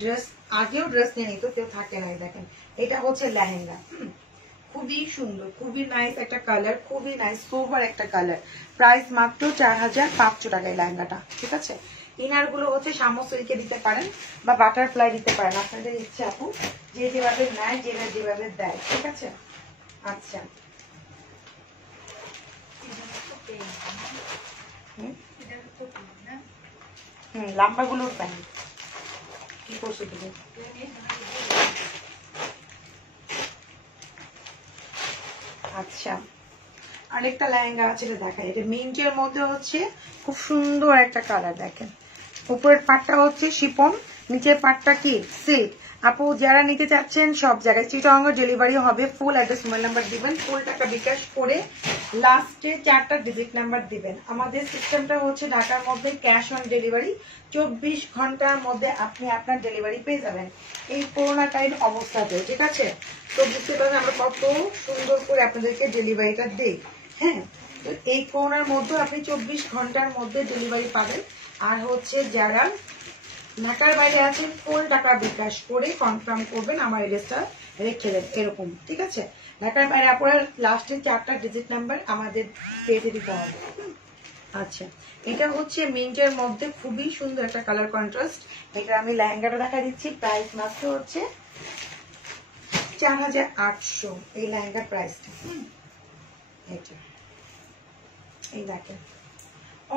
ড্রেস, আগেও ড্রেস নিয়ে নিত, কেউ থাকে নাই। দেখেন এটা হচ্ছে লেহেঙ্গা, খুবই সুন্দর, খুবই নাইস একটা কালার, খুবই নাইস সোবার একটা কালার। প্রাইস মাত্র 4500 টাকায় লেহেঙ্গাটা, ঠিক আছে। ইনার গুলো হচ্ছে শামস সিল্কে দিতে পারেন বা বাটারফ্লাই দিতে পারেন, আপনাদের ইচ্ছে আপু, যে যেভাবে নেয় যেটা যেভাবে দেয়, ঠিক আছে। আচ্ছা, লম্বা গুলোর প্যান্ট কি করছো তুমি? আচ্ছা, আরেকটা লেহেঙ্গা আছে দেখা, এটা মিন্টের মধ্যে হচ্ছে খুব সুন্দর একটা কালার। দেখেন উপরের পাটটা হচ্ছে শিপন, নিচের পাটটা কি সিল্ক। আপু যারা নিতে চাচ্ছেন সব জায়গায় চিটাগাং ডেলিভারি হবে। ফুল অ্যাড্রেস মোবাইল নাম্বার দিবেন, ফুল টাকা বিকাশ করে লাস্টে 4টা ডিজিট নাম্বার দিবেন। আমাদের সিস্টেমটা হচ্ছে ঢাকার মধ্যে ক্যাশ অন ডেলিভারি, 24 ঘন্টার মধ্যে আপনি আপনার ডেলিভারি পেয়ে যাবেন এই করোনা টাইম অবস্থাতে, ঠিক আছে। তো বুঝতে পারেন আমরা কত সুন্দর করে আপনাদেরকে ডেলিভারিটা দিই। হ্যাঁ, তো এই করোনার মধ্যে আপনি 24 ঘন্টার মধ্যে ডেলিভারি পাবেন। আর হচ্ছে যারা ঢাকার বাইরে আছেন ফুল টাকা বিকাশ করে কনফার্ম করবেন, আমার এড্রেসটা রেখে দেন এরকম, ঠিক আছে। ঢাকার বাইরে আপনার লাস্টের 4টা ডিজিট নাম্বার আমাদের পেয়ে দিতে হবে। আচ্ছা, এটা হচ্ছে মিন্টের মধ্যে খুবই সুন্দর একটা কালার কন্ট্রাস্ট। এটা আমি লেহেঙ্গাটা দেখা দিচ্ছি, প্রাইস মাত্র হচ্ছে 4800 এই লেহেঙ্গার প্রাইসটা। এটা এই দেখেন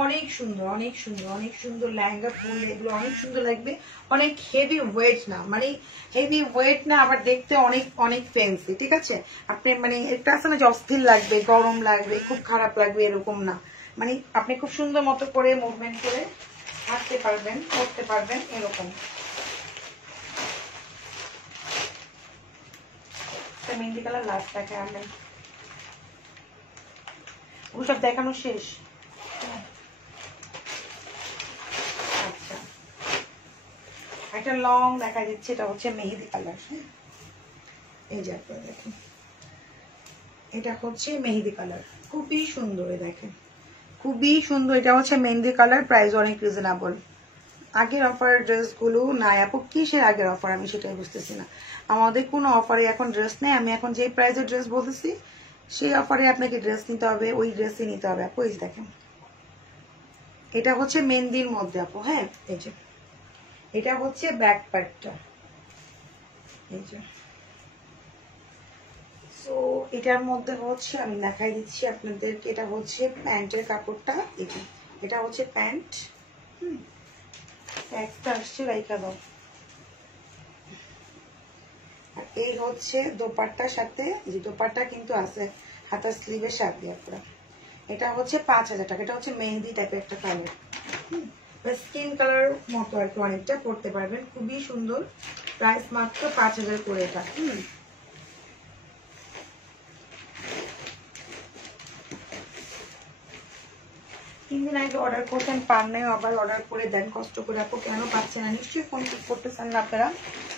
অনেক সুন্দর, অনেক সুন্দর, অনেক সুন্দর লেহেঙ্গা পরলে এগুলো অনেক সুন্দর লাগবে। অনেক হেভি ওয়েট না, মানে হেভি ওয়েট না, আবার দেখতে অনেক অনেক ফ্যান্সি, ঠিক আছে। আপনি মানে একটা আছে না যে অস্থির লাগবে, গরম লাগবে, খুব খারাপ লাগবে, এরকম না। মানে আপনি খুব সুন্দর মতো করে মুভমেন্ট করে হাঁটতে পারবেন, করতে পারবেন, এরকম। মেহেন্দি কালার লাস্ট দেখে আমি ওগুলো সব দেখানো শেষ। আচ্ছা, একটা লং দেখা যাচ্ছে, এটা হচ্ছে মেহেদি কালার। এই যে আপনারা দেখুন, এটা হচ্ছে মেহেদি কালার, খুবই সুন্দর। দেখেন খুবই সুন্দর, এটা হচ্ছে মেহেদি কালার। প্রাইস অনেক রিজনেবল। আগের অফারের ড্রেসগুলো নাই আপু, কিসের আগের অফার আমি সেটাই বুঝতেছি না। আমাদের কোনো অফারে এখন ড্রেস নেই। আমি এখন যে প্রাইসের ড্রেস বলতেছি সেই অফারে আপনাকে ড্রেস নিতে হবে, ওই ড্রেসই নিতে হবে আপু। এই দেখেন এটা হচ্ছে মেহেন্দির মধ্যে আপু। হ্যাঁ, এই যে এটা হচ্ছে ব্যাক পার্টটা, এই যে। তো এটার মধ্যে হচ্ছে আমি দেখাই দিচ্ছি আপনাদেরকে, এটা হচ্ছে প্যান্টের কাপড়টা। এটা হচ্ছে প্যান্ট, একটা আসছে লাইকা দাও। আর এই হচ্ছে দোপাট্টার সাথে, যে দোপাট্টা কিন্তু আছে হাতার স্লিভের সাথে আপনারা। এটা হচ্ছে 5000 টাকা। এটা হচ্ছে মেহেন্দি টাইপের একটা কালার, স্কিন কালার মতো আর কি, অনেকটা পড়তে পারবেন, খুবই সুন্দর। প্রাইস মাত্র 5000 করে এটা। 3 দিন আগে অর্ডার করতেন, পান নাই, আবার অর্ডার করে দেন, কষ্ট করে। আপু কেন পাচ্ছেন না? নিশ্চয়ই ফোন পিক করতেছেন না আপনারা,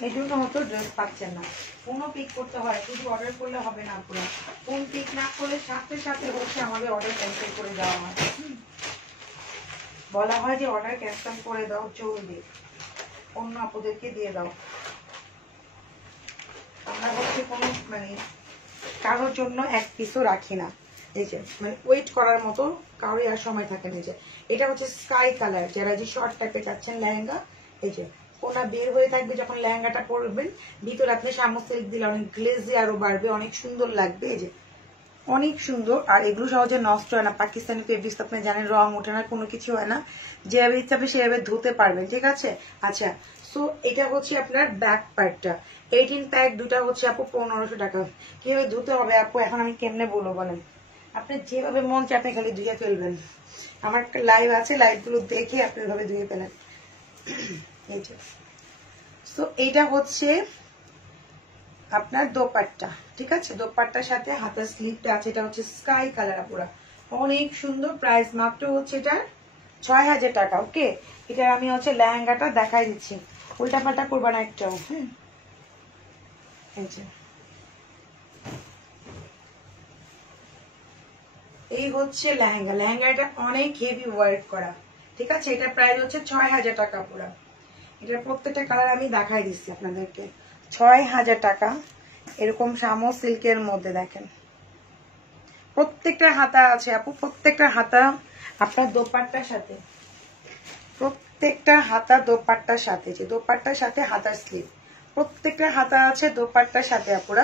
এই জন্য হয়তো ড্রেস পাচ্ছেন না। ফোনও পিক করতে হয়, শুধু অর্ডার করলে হবে না আপুরা। ফোন পিক না করলে সাথে সাথে হচ্ছে আমাদের অর্ডার ক্যান্সেল করে দেওয়া হয়। বলা হয় যে অর্ডার ক্যান্সেল করে দাও, জলদি অন্য আপুদেরকে দিয়ে দাও। আমরা হচ্ছে কোনো মানে কারোর জন্য এক পিসও রাখি না। এই যে মানে ওয়েট করার মতো কারোর আর সময় থাকে না। যে এটা হচ্ছে স্কাই কালার, যারা যে শর্ট টাইপে চাচ্ছেন লেহেঙ্গা, এই যে কোনা বের হয়ে থাকবে যখন লেহেঙ্গাটা পরবেন, ভিতরে আপনি শামুক সিল্ক দিলে অনেক গ্লেজি আরো বাড়বে, অনেক সুন্দর লাগবে। এই যে অনেক সুন্দর। আর এগুলো সহজে নষ্ট হয় না। পাকিস্তানি ফেব্রিক্স আপনি জানেন, রং ওঠে না, কোনো কিছু হয় না, যেভাবে ইচ্ছা আপনি সেভাবে ধুতে পারবেন, ঠিক আছে। আচ্ছা, সো এটা হচ্ছে আপনার ব্যাক পার্টটা, 18 প্যাক, দুটা হচ্ছে আপু 1500 টাকা। কিভাবে ধুতে হবে আপু এখন আমি কেমনে বলবো বলেন? আপনি যেভাবে মন চায় আপনি খালি ধুয়ে ফেলবেন। আমার লাইভ আছে, লাইভগুলো দেখে আপনি এভাবে ধুয়ে ফেলেন। এই যে সো এইটা হচ্ছে আপনার দোপাট্টা, ঠিক আছে। দোপাট্টার সাথে হাতার স্লিভটা আছে, এটা হচ্ছে স্কাই কালার পুরা, অনেক সুন্দর। প্রাইস মাত্র হচ্ছে এটা 6000 টাকা। ওকে, এটা আমি হচ্ছে লেহেঙ্গাটা দেখাই দিচ্ছি, উল্টা পাল্টা করবা না একটাও। এই হচ্ছে লেহেঙ্গা। লেহেঙ্গাটা অনেক হেভি ওয়ার্ক করা, ঠিক আছে। এটা প্রাইস হচ্ছে 6000 টাকা পুরা। এটার প্রত্যেকটা কালার আমি দেখাই দিচ্ছি আপনাদেরকে। 6000 টাকা, এরকম শামো সিল্কের মধ্যে দেখেন প্রত্যেকটা হাতা আছে আপু, প্রত্যেকটা হাতা আপনার দোপাট্টার সাথে, প্রত্যেকটা হাতা দোপাট্টার সাথে, যে দোপাট্টার সাথে হাতার স্লিভ, প্রত্যেকটা হাতা আছে দোপাট্টার সাথে আপুরা।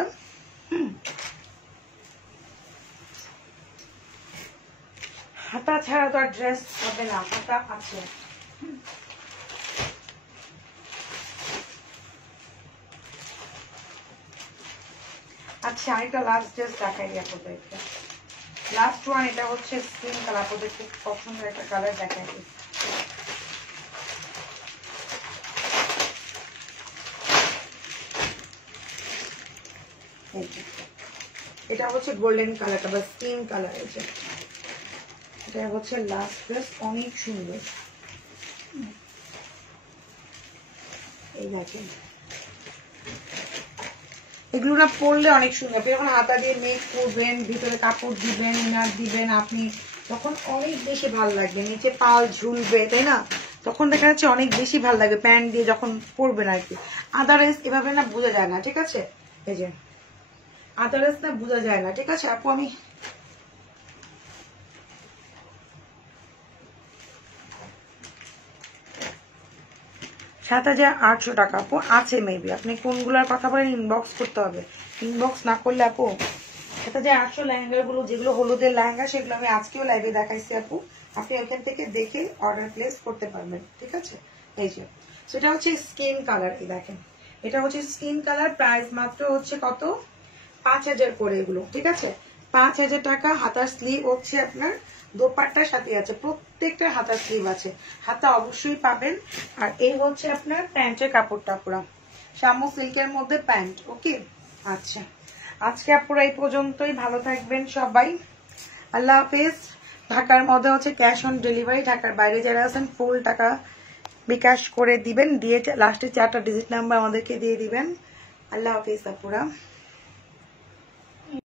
হাতা ছাড়া তো আর ড্রেস হবে না, হাতা আছে। আচ্ছা, আরেকটা লাস্ট ড্রেস দেখাই দিই আপনাদেরকে, লাস্ট ওয়ান। এটা হচ্ছে স্কিন কালার, আপনাদের খুব পছন্দের একটা কালার দেখাই দিই। এটা হচ্ছে গোল্ডেন কালারটা বা স্কিন কালার। এটা হচ্ছে লাস্ট ড্রেস, অনেক সুন্দর। এই দেখেন, এগুলো না পরলে অনেক সুন্দর। আপনি যখন হাতা দিয়ে মেক করবেন, ভিতরে কাপড় দিবেন, ইনার দিবেন, আপনি তখন অনেক বেশি ভালো লাগবে, নিচে পাল ঝুলবে, তাই না? তখন দেখা যাচ্ছে অনেক বেশি ভালো লাগবে প্যান্ট দিয়ে যখন পরবেন আর কি। আদারওয়াইজ এভাবে না বোঝা যায় না, ঠিক আছে। এই যে আদারওয়াইজ না বোঝা যায় না, ঠিক আছে আপু। আমি 7800 টাকা আপু আছে মেবি। আপনি কোনগুলোর কথা বলেন ইনবক্স করতে হবে, ইনবক্স না করলে আপু 7800 লেহেঙ্গাগুলো, যেগুলো হলুদের লেহেঙ্গা, সেগুলো আমি আজকেও লাইভে দেখাইছি আপু। আপনি ওইখান থেকে দেখে অর্ডার প্লেস করতে পারবেন, ঠিক আছে। এই যে সেটা হচ্ছে স্কিন কালার। এই দেখেন, এটা হচ্ছে স্কিন কালার। প্রাইস মাত্র হচ্ছে কত? 5000 করে এগুলো, ঠিক আছে। 5000 টাকা। হাতার স্লিভ হচ্ছে আপনার দোপাট্টার সাথে আছে, প্রত্যেকটা হাতার স্লিভ আছে, হাতা অবশ্যই পাবেন। আর এই হচ্ছে আপনার প্যান্টের কাপড়টা পুরো শামু সিল্কের মধ্যে প্যান্ট। ওকে, আচ্ছা আজকে আপুরা এই পর্যন্তই। ভালো থাকবেন সবাই, আল্লাহ হাফেজ। ঢাকার মধ্যে হচ্ছে ক্যাশ অন ডেলিভারি, ঢাকার বাইরে যারা আছেন ফুল টাকা বিকাশ করে দিবেন, দিয়ে লাস্টে 4টা ডিজিট নাম্বার আমাদেরকে দিয়ে দিবেন। আল্লাহ হাফেজ আপুরা।